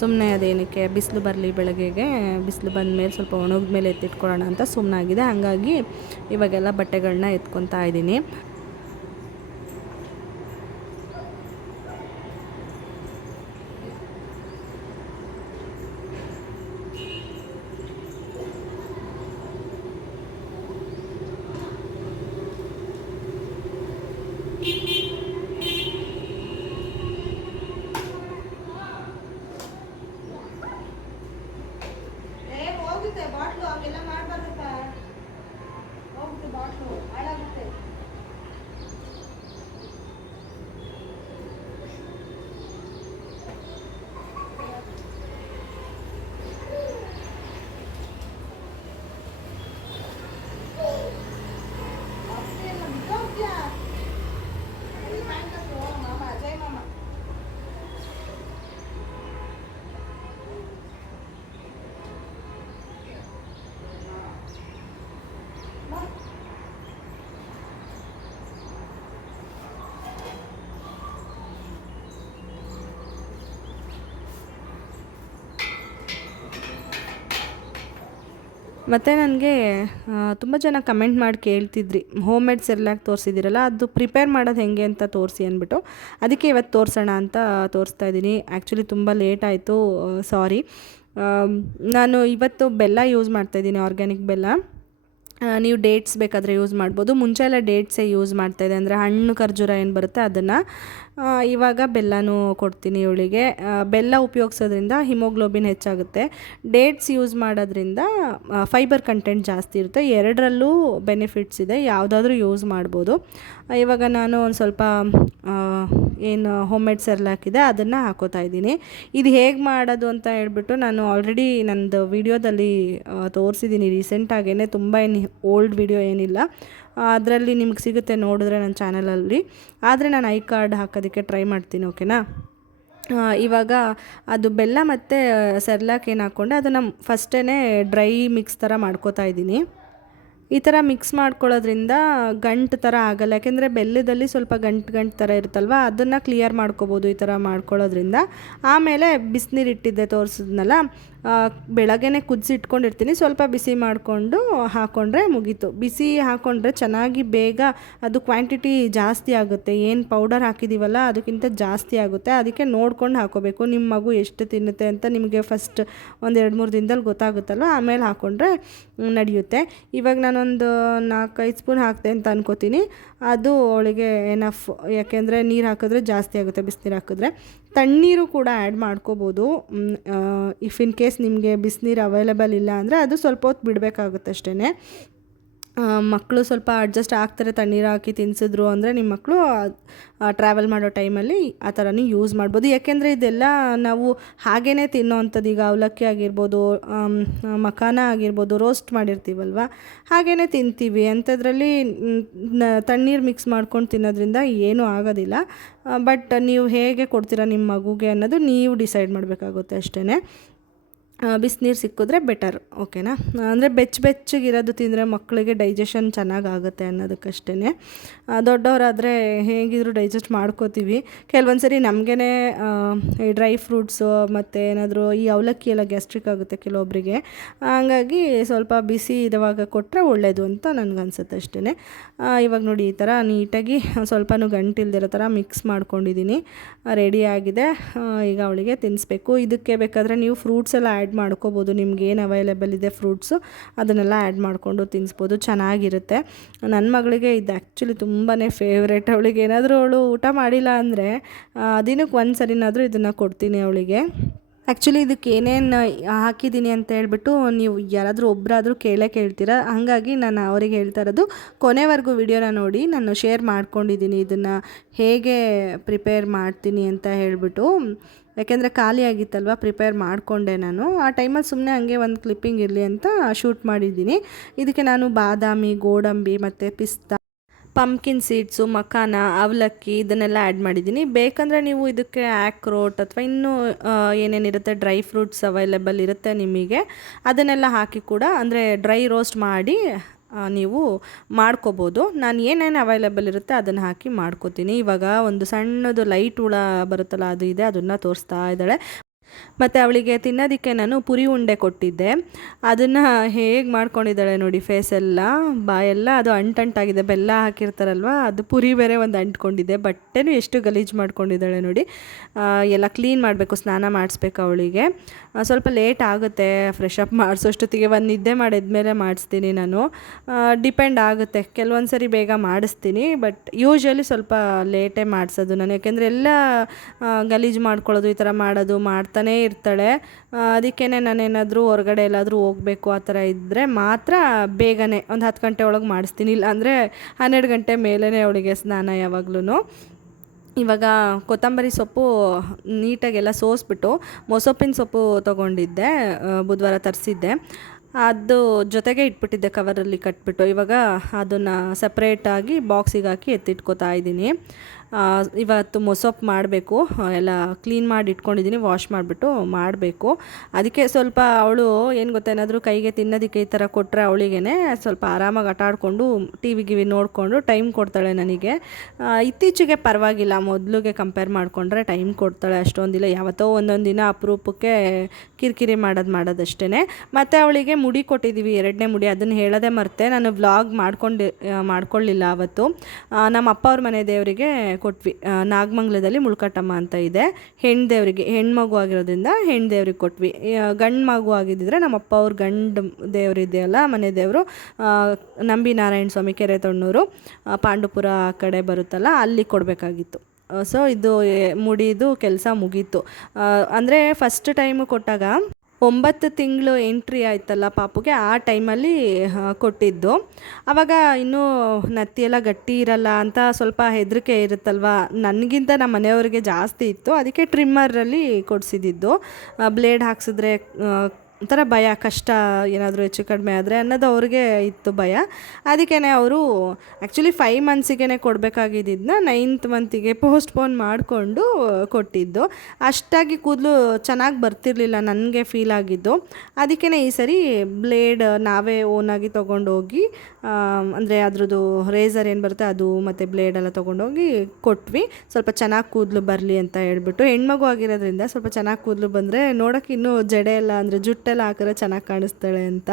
ಸುಮ್ಮನೆ ಅದೇನಕ್ಕೆ ಬಿಸಿಲು ಬರಲಿ, ಬೆಳಗ್ಗೆಗೆ ಬಿಸಿಲು ಬಂದಮೇಲೆ ಸ್ವಲ್ಪ ಒಣಗಿದ ಮೇಲೆ ಎತ್ತಿಟ್ಕೊಳ್ಳೋಣ ಅಂತ ಸುಮ್ಮನಾಗಿದೆ. ಹಾಗಾಗಿ ಇವಾಗೆಲ್ಲ ಬಟ್ಟೆಗಳನ್ನ ಎತ್ಕೊತಾ ಇದ್ದೀನಿ. ಬಾಟ್ಲು ಹಂಗೆಲ್ಲ ಮಾಡಬಾರ್ದಪ್ಪ, ಹೋಗುತ್ತೆ ಬಾಟ್ಲು ಹಾಳಾಗುತ್ತೆ. ಮತ್ತು ನನಗೆ ತುಂಬ ಜನ ಕಮೆಂಟ್ ಮಾಡಿ ಕೇಳ್ತಿದ್ರಿ, ಹೋಮ್ ಮೇಡ್ ಸೆರ್ಲಾಕ್ ತೋರಿಸಿದ್ದೀರಲ್ಲ, ಅದು ಪ್ರಿಪೇರ್ ಮಾಡೋದು ಹೇಗೆ ಅಂತ ತೋರಿಸಿ ಅಂದ್ಬಿಟ್ಟು. ಅದಕ್ಕೆ ಇವತ್ತು ತೋರಿಸೋಣ ಅಂತ ತೋರಿಸ್ತಾ ಇದ್ದೀನಿ. ಆ್ಯಕ್ಚುಲಿ ತುಂಬ ಲೇಟ್ ಆಯಿತು, ಸಾರಿ. ನಾನು ಇವತ್ತು ಬೆಲ್ಲ ಯೂಸ್ ಮಾಡ್ತಾಯಿದ್ದೀನಿ, ಆರ್ಗ್ಯಾನಿಕ್ ಬೆಲ್ಲ. ನೀವು ಡೇಟ್ಸ್ ಬೇಕಾದರೆ ಯೂಸ್ ಮಾಡ್ಬೋದು. ಮುಂಚೆ ಎಲ್ಲ ಡೇಟ್ಸೇ ಯೂಸ್ ಮಾಡ್ತಾಯಿದ್ದೆ, ಅಂದರೆ ಹಣ್ಣು ಖರ್ಜೂರ ಏನು ಬರುತ್ತೆ ಅದನ್ನು. ಇವಾಗ ಬೆಲ್ಲನೂ ಕೊಡ್ತೀನಿ ಇವಳಿಗೆ. ಬೆಲ್ಲ ಉಪಯೋಗಿಸೋದ್ರಿಂದ ಹಿಮೋಗ್ಲೋಬಿನ್ ಹೆಚ್ಚಾಗುತ್ತೆ. ಡೇಟ್ಸ್ ಯೂಸ್ ಮಾಡೋದ್ರಿಂದ ಫೈಬರ್ ಕಂಟೆಂಟ್ ಜಾಸ್ತಿ ಇರುತ್ತೆ. ಎರಡರಲ್ಲೂ ಬೆನಿಫಿಟ್ಸ್ ಇದೆ, ಯಾವುದಾದ್ರೂ ಯೂಸ್ ಮಾಡ್ಬೋದು. ಇವಾಗ ನಾನು ಒಂದು ಸ್ವಲ್ಪ ಏನು ಹೋಮ್ ಮೇಡ್ ಸೆರ್ಲಾಕ್ ಇದೆ ಅದನ್ನು ಹಾಕೋತಾ ಇದ್ದೀನಿ. ಇದು ಹೇಗೆ ಮಾಡೋದು ಅಂತ ಹೇಳ್ಬಿಟ್ಟು ನಾನು ಆಲ್ರೆಡಿ ನನ್ನದು ವಿಡಿಯೋದಲ್ಲಿ ತೋರಿಸಿದ್ದೀನಿ ರೀಸೆಂಟಾಗೇ, ತುಂಬ ಏನು ಓಲ್ಡ್ ವಿಡಿಯೋ ಏನಿಲ್ಲ. ಅದರಲ್ಲಿ ನಿಮ್ಗೆ ಸಿಗುತ್ತೆ ನೋಡಿದ್ರೆ ನನ್ನ ಚಾನಲಲ್ಲಿ. ಆದರೆ ನಾನು ಐ ಕಾರ್ಡ್ ಹಾಕೋದಕ್ಕೆ ಟ್ರೈ ಮಾಡ್ತೀನಿ, ಓಕೆನಾ. ಇವಾಗ ಅದು ಬೆಲ್ಲ ಮತ್ತು ಸೆರ್ಲಾಕ್ ಏನು ಹಾಕ್ಕೊಂಡೆ ಅದನ್ನು ಫಸ್ಟೇ ಡ್ರೈ ಮಿಕ್ಸ್ ಥರ ಮಾಡ್ಕೋತಾ ಇದ್ದೀನಿ. ಈ ಥರ ಮಿಕ್ಸ್ ಮಾಡ್ಕೊಳ್ಳೋದ್ರಿಂದ ಗಂಟು ಥರ ಆಗೋಲ್ಲ, ಯಾಕೆಂದರೆ ಬೆಲ್ಲದಲ್ಲಿ ಸ್ವಲ್ಪ ಗಂಟು ಥರ ಇರುತ್ತಲ್ವ, ಅದನ್ನು ಕ್ಲಿಯರ್ ಮಾಡ್ಕೋಬೋದು ಈ ಥರ ಮಾಡ್ಕೊಳ್ಳೋದ್ರಿಂದ. ಆಮೇಲೆ ಬಿಸಿನೀರು ಇಟ್ಟಿದ್ದೆ ತೋರಿಸಿದ್ನಲ್ಲ, ಬೆಳಗ್ಗೆನೇ ಕುದಿಸಿಟ್ಕೊಂಡಿರ್ತೀನಿ, ಸ್ವಲ್ಪ ಬಿಸಿ ಮಾಡಿಕೊಂಡು ಹಾಕ್ಕೊಂಡ್ರೆ ಮುಗೀತು. ಬಿಸಿ ಹಾಕ್ಕೊಂಡ್ರೆ ಚೆನ್ನಾಗಿ ಬೇಗ ಅದು ಕ್ವಾಂಟಿಟಿ ಜಾಸ್ತಿ ಆಗುತ್ತೆ. ಏನು ಪೌಡರ್ ಹಾಕಿದ್ದೀವಲ್ಲ ಅದಕ್ಕಿಂತ ಜಾಸ್ತಿ ಆಗುತ್ತೆ. ಅದಕ್ಕೆ ನೋಡ್ಕೊಂಡು ಹಾಕೋಬೇಕು, ನಿಮ್ಮ ಮಗು ಎಷ್ಟು ತಿನ್ನುತ್ತೆ ಅಂತ ನಿಮಗೆ ಫಸ್ಟ್ ಒಂದು 2-3 ದಿನದಲ್ಲಿ ಗೊತ್ತಾಗುತ್ತಲ್ವ, ಆಮೇಲೆ ಹಾಕ್ಕೊಂಡ್ರೆ ನಡೆಯುತ್ತೆ. ಇವಾಗ ನಾನೊಂದು 4-5 ಸ್ಪೂನ್ ಹಾಕ್ತೆ ಅಂತ ಅನ್ಕೋತೀನಿ. ಅದು ಅವಳಿಗೆ ಎನಫ್, ಯಾಕೆಂದರೆ ನೀರು ಹಾಕಿದ್ರೆ ಜಾಸ್ತಿ ಆಗುತ್ತೆ, ಬಿಸಿನೀರು ಹಾಕಿದ್ರೆ. ತಣ್ಣೀರು ಕೂಡ ಆ್ಯಡ್ ಮಾಡ್ಕೋಬೋದು. ಇಫ್ ಇನ್ ಕೇಸ್ ನಿಮಗೆ ಬಿಸಿನೀರು ಅವೈಲೇಬಲ್ ಇಲ್ಲ ಅಂದರೆ ಅದು ಸ್ವಲ್ಪ ಹೊತ್ತು ಬಿಡಬೇಕಾಗುತ್ತೆ ಅಷ್ಟೇ. ಮಕ್ಕಳು ಸ್ವಲ್ಪ ಅಡ್ಜಸ್ಟ್ ಆಗ್ತಾರೆ, ತಣ್ಣೀರು ಹಾಕಿ ತಿನ್ನಿಸಿದ್ರು ಅಂದರೆ ನಿಮ್ಮ ಮಕ್ಕಳು ಟ್ರಾವೆಲ್ ಮಾಡೋ ಟೈಮಲ್ಲಿ ಆ ಥರನೇ ಯೂಸ್ ಮಾಡ್ಬೋದು. ಯಾಕೆಂದರೆ ಇದೆಲ್ಲ ನಾವು ಹಾಗೇ ತಿನ್ನೋವಂಥದ್ದು. ಈಗ ಅವಲಕ್ಕಿ ಆಗಿರ್ಬೋದು, ಮಖಾನ ಆಗಿರ್ಬೋದು, ರೋಸ್ಟ್ ಮಾಡಿರ್ತೀವಲ್ವ, ಹಾಗೇ ತಿಂತೀವಿ. ಅಂಥದ್ರಲ್ಲಿ ತಣ್ಣೀರು ಮಿಕ್ಸ್ ಮಾಡ್ಕೊಂಡು ತಿನ್ನೋದ್ರಿಂದ ಏನೂ ಆಗೋದಿಲ್ಲ. ಬಟ್ ನೀವು ಹೇಗೆ ಕೊಡ್ತೀರಾ ನಿಮ್ಮ ಮಗುಗೆ ಅನ್ನೋದು ನೀವು ಡಿಸೈಡ್ ಮಾಡಬೇಕಾಗುತ್ತೆ ಅಷ್ಟೇ. ಬಿಸಿನೀರು ಸಿಕ್ಕಿದ್ರೆ ಬೆಟರ್, ಓಕೆನಾ. ಅಂದರೆ ಬೆಚ್ಚಗಿರೋದು ತಿಂದರೆ ಮಕ್ಕಳಿಗೆ ಡೈಜೆಷನ್ ಚೆನ್ನಾಗಾಗುತ್ತೆ ಅನ್ನೋದಕ್ಕಷ್ಟೇ. ದೊಡ್ಡವರಾದರೆ ಹೇಗಿದ್ರು ಡೈಜೆಸ್ಟ್ ಮಾಡ್ಕೋತೀವಿ. ಕೆಲವೊಂದು ಸರಿ ನಮಗೇ ಈ ಡ್ರೈ ಫ್ರೂಟ್ಸು ಮತ್ತು ಏನಾದರೂ ಈ ಅವಲಕ್ಕಿ ಎಲ್ಲ ಗ್ಯಾಸ್ಟ್ರಿಕ್ ಆಗುತ್ತೆ ಕೆಲವೊಬ್ಬರಿಗೆ. ಹಂಗಾಗಿ ಸ್ವಲ್ಪ ಬಿಸಿ ಇರುವಾಗ ಕೊಟ್ಟರೆ ಒಳ್ಳೆಯದು ಅಂತ ನನಗನ್ಸುತ್ತೆ ಅಷ್ಟೇ. ಇವಾಗ ನೋಡಿ ಈ ಥರ ನೀಟಾಗಿ ಸ್ವಲ್ಪನೂ ಗಂಟಿಲ್ದಿರೋ ಥರ ಮಿಕ್ಸ್ ಮಾಡ್ಕೊಂಡಿದ್ದೀನಿ, ರೆಡಿಯಾಗಿದೆ. ಈಗ ಅವಳಿಗೆ ತಿನ್ನಿಸ್ಬೇಕು. ಇದಕ್ಕೆ ಬೇಕಾದರೆ ನೀವು ಫ್ರೂಟ್ಸ್ ಎಲ್ಲ ಆ್ಯಡ್ ಮಾಡ್ಕೋಬೋದು, ನಿಮ್ಗೆ ಏನು ಅವೈಲೇಬಲ್ ಇದೆ ಫ್ರೂಟ್ಸು ಅದನ್ನೆಲ್ಲ ಆ್ಯಡ್ ಮಾಡಿಕೊಂಡು ತಿನ್ನಿಸ್ಬೋದು, ಚೆನ್ನಾಗಿರುತ್ತೆ. ನನ್ನ ಮಗಳಿಗೆ ಇದು ಆ್ಯಕ್ಚುಲಿ ತುಂಬಾ ಫೇವ್ರೇಟ್. ಅವಳಿಗೆ ಏನಾದರೂ ಅವಳು ಊಟ ಮಾಡಿಲ್ಲ ಅಂದರೆ ದಿನಕ್ಕೆ ಒಂದು ಸರಿನಾದರೂ ಇದನ್ನು ಕೊಡ್ತೀನಿ ಅವಳಿಗೆ. ಆ್ಯಕ್ಚುಲಿ ಇದಕ್ಕೆ ಏನೇನು ಹಾಕಿದ್ದೀನಿ ಅಂತ ಹೇಳ್ಬಿಟ್ಟು ನೀವು ಯಾರಾದರೂ ಒಬ್ಬರಾದರೂ ಕೇಳ್ತೀರಾ. ಹಾಗಾಗಿ ನಾನು ಅವರಿಗೆ ಹೇಳ್ತಾ ಇರೋದು, ಕೊನೆವರೆಗೂ ವಿಡಿಯೋನ ನೋಡಿ. ನಾನು ಶೇರ್ ಮಾಡ್ಕೊಂಡಿದ್ದೀನಿ ಇದನ್ನು ಹೇಗೆ ಪ್ರಿಪೇರ್ ಮಾಡ್ತೀನಿ ಅಂತ ಹೇಳ್ಬಿಟ್ಟು. ಯಾಕೆಂದರೆ ಖಾಲಿ ಆಗಿತ್ತಲ್ವ, ಪ್ರಿಪೇರ್ ಮಾಡಿಕೊಂಡೆ ನಾನು. ಆ ಟೈಮಲ್ಲಿ ಸುಮ್ಮನೆ ಹಂಗೆ ಒಂದು ಕ್ಲಿಪ್ಪಿಂಗ್ ಇರಲಿ ಅಂತ ಶೂಟ್ ಮಾಡಿದ್ದೀನಿ. ಇದಕ್ಕೆ ನಾನು ಬಾದಾಮಿ, ಗೋಡಂಬಿ ಮತ್ತು ಪಿಸ್ತಾ, ಪಂಪ್ಕಿನ್ ಸೀಡ್ಸು, ಮಖಾನ, ಅವಲಕ್ಕಿ ಇದನ್ನೆಲ್ಲ ಆ್ಯಡ್ ಮಾಡಿದ್ದೀನಿ. ಬೇಕಂದರೆ ನೀವು ಇದಕ್ಕೆ ಆ್ಯಕ್ರೋಟ್ ಅಥವಾ ಇನ್ನೂ ಏನೇನಿರುತ್ತೆ ಡ್ರೈ ಫ್ರೂಟ್ಸ್ ಅವೈಲೇಬಲ್ ಇರುತ್ತೆ ನಿಮಗೆ, ಅದನ್ನೆಲ್ಲ ಹಾಕಿ ಕೂಡ, ಅಂದರೆ ಡ್ರೈ ರೋಸ್ಟ್ ಮಾಡಿ ನೀವು ಮಾಡ್ಕೋಬೋದು. ನಾನು ಏನೇನು ಅವೈಲೇಬಲ್ ಇರುತ್ತೆ ಅದನ್ನು ಹಾಕಿ ಮಾಡ್ಕೋತೀನಿ. ಇವಾಗ ಒಂದು ಸಣ್ಣದು ಲೈಟ್ ಹುಳ ಬರುತ್ತಲ್ಲ ಅದು ಇದೆ, ಅದನ್ನು ತೋರಿಸ್ತಾ ಇದ್ದಾಳೆ. ಮತ್ತು ಅವಳಿಗೆ ತಿನ್ನೋದಕ್ಕೆ ನಾನು ಪುರಿ ಉಂಡೆ ಕೊಟ್ಟಿದ್ದೆ. ಅದನ್ನು ಹೇಗೆ ಮಾಡ್ಕೊಂಡಿದ್ದಾಳೆ ನೋಡಿ, ಫೇಸೆಲ್ಲ ಬಾಯೆಲ್ಲ ಅದು ಅಂಟಂಟಾಗಿದೆ, ಬೆಲ್ಲ ಹಾಕಿರ್ತಾರಲ್ವ ಅದು ಪುರಿ ಬೇರೆ ಒಂದು ಅಂಟ್ಕೊಂಡಿದೆ. ಬಟ್ಟೆನೂ ಎಷ್ಟು ಗಲೀಜು ಮಾಡ್ಕೊಂಡಿದ್ದಾಳೆ ನೋಡಿ. ಎಲ್ಲ ಕ್ಲೀನ್ ಮಾಡಬೇಕು, ಸ್ನಾನ ಮಾಡಿಸ್ಬೇಕು ಅವಳಿಗೆ. ಸ್ವಲ್ಪ ಲೇಟ್ ಆಗುತ್ತೆ ಫ್ರೆಶ್ ಅಪ್ ಮಾಡಿಸೋಷ್ಟೊತ್ತಿಗೆ. ಒಂದು ನಿದ್ದೆ ಮಾಡಿದ್ಮೇಲೆ ಮಾಡಿಸ್ತೀನಿ ನಾನು. ಡಿಪೆಂಡ್ ಆಗುತ್ತೆ, ಕೆಲವೊಂದು ಸರಿ ಬೇಗ ಮಾಡಿಸ್ತೀನಿ, ಬಟ್ ಯೂಶ್ವಲಿ ಸ್ವಲ್ಪ ಲೇಟೇ ಮಾಡಿಸೋದು ನಾನು. ಯಾಕೆಂದರೆ ಎಲ್ಲ ಗಲೀಜು ಮಾಡ್ಕೊಳ್ಳೋದು, ಈ ಥರ ಮಾಡೋದು ಮಾಡ್ತಾನೇ ಇರ್ತಾಳೆ. ಅದಕ್ಕೇ ನಾನೇನಾದರೂ ಹೊರಗಡೆ ಎಲ್ಲಾದರೂ ಹೋಗಬೇಕು ಆ ಥರ ಇದ್ದರೆ ಮಾತ್ರ ಬೇಗನೆ ಒಂದು 10 ಗಂಟೆ ಒಳಗೆ ಮಾಡಿಸ್ತೀನಿ. ಇಲ್ಲ ಅಂದರೆ 12 ಗಂಟೆ ಮೇಲೇ ಅವಳಿಗೆ ಸ್ನಾನ ಯಾವಾಗ್ಲೂ. ಇವಾಗ ಕೊತ್ತಂಬರಿ ಸೊಪ್ಪು ನೀಟಾಗೆಲ್ಲ ಸೋಸ್ಬಿಟ್ಟು ಮೊಸೊಪ್ಪಿನ ಸೊಪ್ಪು ತೊಗೊಂಡಿದ್ದೆ, ಬುಧವಾರ ತರಿಸಿದ್ದೆ. ಅದು ಜೊತೆಗೆ ಇಟ್ಬಿಟ್ಟಿದ್ದೆ ಕವರಲ್ಲಿ ಕಟ್ಬಿಟ್ಟು. ಇವಾಗ ಅದನ್ನು ಸಪ್ರೇಟಾಗಿ ಬಾಕ್ಸಿಗೆ ಹಾಕಿ ಎತ್ತಿಟ್ಕೋತಾ ಇದ್ದೀನಿ. ಇವತ್ತು ಮೊಸೊಪ್ಪು ಮಾಡಬೇಕು, ಎಲ್ಲ ಕ್ಲೀನ್ ಮಾಡಿ ಇಟ್ಕೊಂಡಿದ್ದೀನಿ, ವಾಶ್ ಮಾಡಿಬಿಟ್ಟು ಮಾಡಬೇಕು. ಅದಕ್ಕೆ ಸ್ವಲ್ಪ ಅವಳು ಏನು ಗೊತ್ತಾ, ಏನಾದರೂ ಕೈಗೆ ತಿನ್ನೋದಕ್ಕೆ ಈ ಥರ ಕೊಟ್ಟರೆ ಅವಳಿಗೆ ಸ್ವಲ್ಪ ಆರಾಮಾಗಿ ಆಟ ಆಡಿಕೊಂಡು ಟಿ ವಿ ನೋಡಿಕೊಂಡು ಟೈಮ್ ಕೊಡ್ತಾಳೆ ನನಗೆ. ಇತ್ತೀಚೆಗೆ ಪರವಾಗಿಲ್ಲ, ಮೊದಲಿಗೆ ಕಂಪೇರ್ ಮಾಡಿಕೊಂಡ್ರೆ ಟೈಮ್ ಕೊಡ್ತಾಳೆ, ಅಷ್ಟೊಂದಿಲ್ಲ. ಯಾವತ್ತೋ ಒಂದೊಂದು ದಿನ ಅಪರೂಪಕ್ಕೆ ಕಿರಿಕಿರಿ ಮಾಡೋದಷ್ಟೇ. ಮತ್ತು ಅವಳಿಗೆ ಮುಡಿ ಕೊಟ್ಟಿದ್ದೀವಿ, 2ನೇ ಮುಡಿ, ಅದನ್ನು ಹೇಳೋದೇ ಮರ್ತೆ. ನಾನು ವ್ಲಾಗ್ ಮಾಡ್ಕೊಳ್ಳಿಲ್ಲ ಅವತ್ತು. ನಮ್ಮ ಅಪ್ಪ ಅವ್ರ ಮನೆ ದೇವರಿಗೆ ಕೊಟ್ವಿ, ನಾಗಮಂಗಲದಲ್ಲಿ ಮುಳ್ಕಟ್ಟಮ್ಮ ಅಂತ ಇದೆ, ಹೆಣ್ಣು ದೇವರಿಗೆ, ಹೆಣ್ಮಗು ಆಗಿರೋದ್ರಿಂದ ಹೆಣ್ಣು ದೇವ್ರಿಗೆ ಕೊಟ್ವಿ. ಗಂಡು ಮಗು ಆಗಿದ್ದಿದ್ರೆ ನಮ್ಮಪ್ಪ ಅವ್ರ ಗಂಡು ದೇವರಿದೆಯಲ್ಲ ಮನೆ ದೇವರು, ನಂಬಿ ನಾರಾಯಣ ಸ್ವಾಮಿ, ಕೆರೆ ತೊಣ್ಣೂರು, ಪಾಂಡುಪುರ ಆ ಕಡೆ ಬರುತ್ತಲ್ಲ, ಅಲ್ಲಿ ಕೊಡಬೇಕಾಗಿತ್ತು. ಸೊ ಇದು ಮುಡಿದು ಕೆಲಸ ಮುಗೀತು. ಅಂದರೆ ಫಸ್ಟ್ ಟೈಮು ಕೊಟ್ಟಾಗ 9 ತಿಂಗಳು ಎಂಟ್ರಿ ಆಯ್ತಲ್ಲ ಪಾಪುಗೆ, ಆ ಟೈಮಲ್ಲಿ ಕೊಟ್ಟಿದ್ದು. ಆವಾಗ ಇನ್ನೂ ನತ್ತಿಯೆಲ್ಲ ಗಟ್ಟಿ ಇರಲ್ಲ ಅಂತ ಸ್ವಲ್ಪ ಹೆದರಿಕೆ ಇರುತ್ತಲ್ವ, ನನಗಿಂತ ನಮ್ಮ ಮನೆಯವ್ರಿಗೆ ಜಾಸ್ತಿ ಇತ್ತು. ಅದಕ್ಕೆ ಟ್ರಿಮ್ಮರಲ್ಲಿ ಕೊಡಿಸಿದ್ದು. ಬ್ಲೇಡ್ ಹಾಕ್ಸಿದ್ರೆ ಒಂಥರ ಭಯ, ಕಷ್ಟ, ಏನಾದರೂ ಹೆಚ್ಚು ಕಡಿಮೆ ಆದರೆ ಅನ್ನೋದು ಅವ್ರಿಗೆ ಇತ್ತು ಭಯ. ಅದಕ್ಕೇ ಅವರು ಆ್ಯಕ್ಚುಲಿ 5 ಮಂತ್ಸಿಗೆ ಕೊಡಬೇಕಾಗಿದ್ದನ್ನ 9th ಮಂತಿಗೆ ಪೋಸ್ಟ್ಪೋನ್ ಮಾಡಿಕೊಂಡು ಕೊಟ್ಟಿದ್ದು. ಅಷ್ಟಾಗಿ ಕೂದಲು ಚೆನ್ನಾಗಿ ಬರ್ತಿರ್ಲಿಲ್ಲ ನನಗೆ ಫೀಲ್ ಆಗಿದ್ದು. ಅದಕ್ಕೇ ಈ ಸರಿ ಬ್ಲೇಡ್ ನಾವೇ ಓನಾಗಿ ತೊಗೊಂಡೋಗಿ, ಅಂದರೆ ಅದ್ರದ್ದು ರೇಸರ್ ಏನು ಬರುತ್ತೆ ಅದು ಮತ್ತು ಬ್ಲೇಡೆಲ್ಲ ತೊಗೊಂಡೋಗಿ ಕೊಟ್ವಿ, ಸ್ವಲ್ಪ ಚೆನ್ನಾಗಿ ಕೂದಲು ಬರಲಿ ಅಂತ ಹೇಳ್ಬಿಟ್ಟು. ಹೆಣ್ಮಗು ಆಗಿರೋದ್ರಿಂದ ಸ್ವಲ್ಪ ಚೆನ್ನಾಗಿ ಕೂದಲು ಬಂದರೆ ನೋಡೋಕೆ ಇನ್ನೂ ಜಡೆ ಎಲ್ಲ ಅಂದರೆ ಜುಟ್ಟೆಲ್ಲ ಹಾಕಿದ್ರೆ ಚೆನ್ನಾಗಿ ಕಾಣಿಸ್ತಾಳೆ ಅಂತ.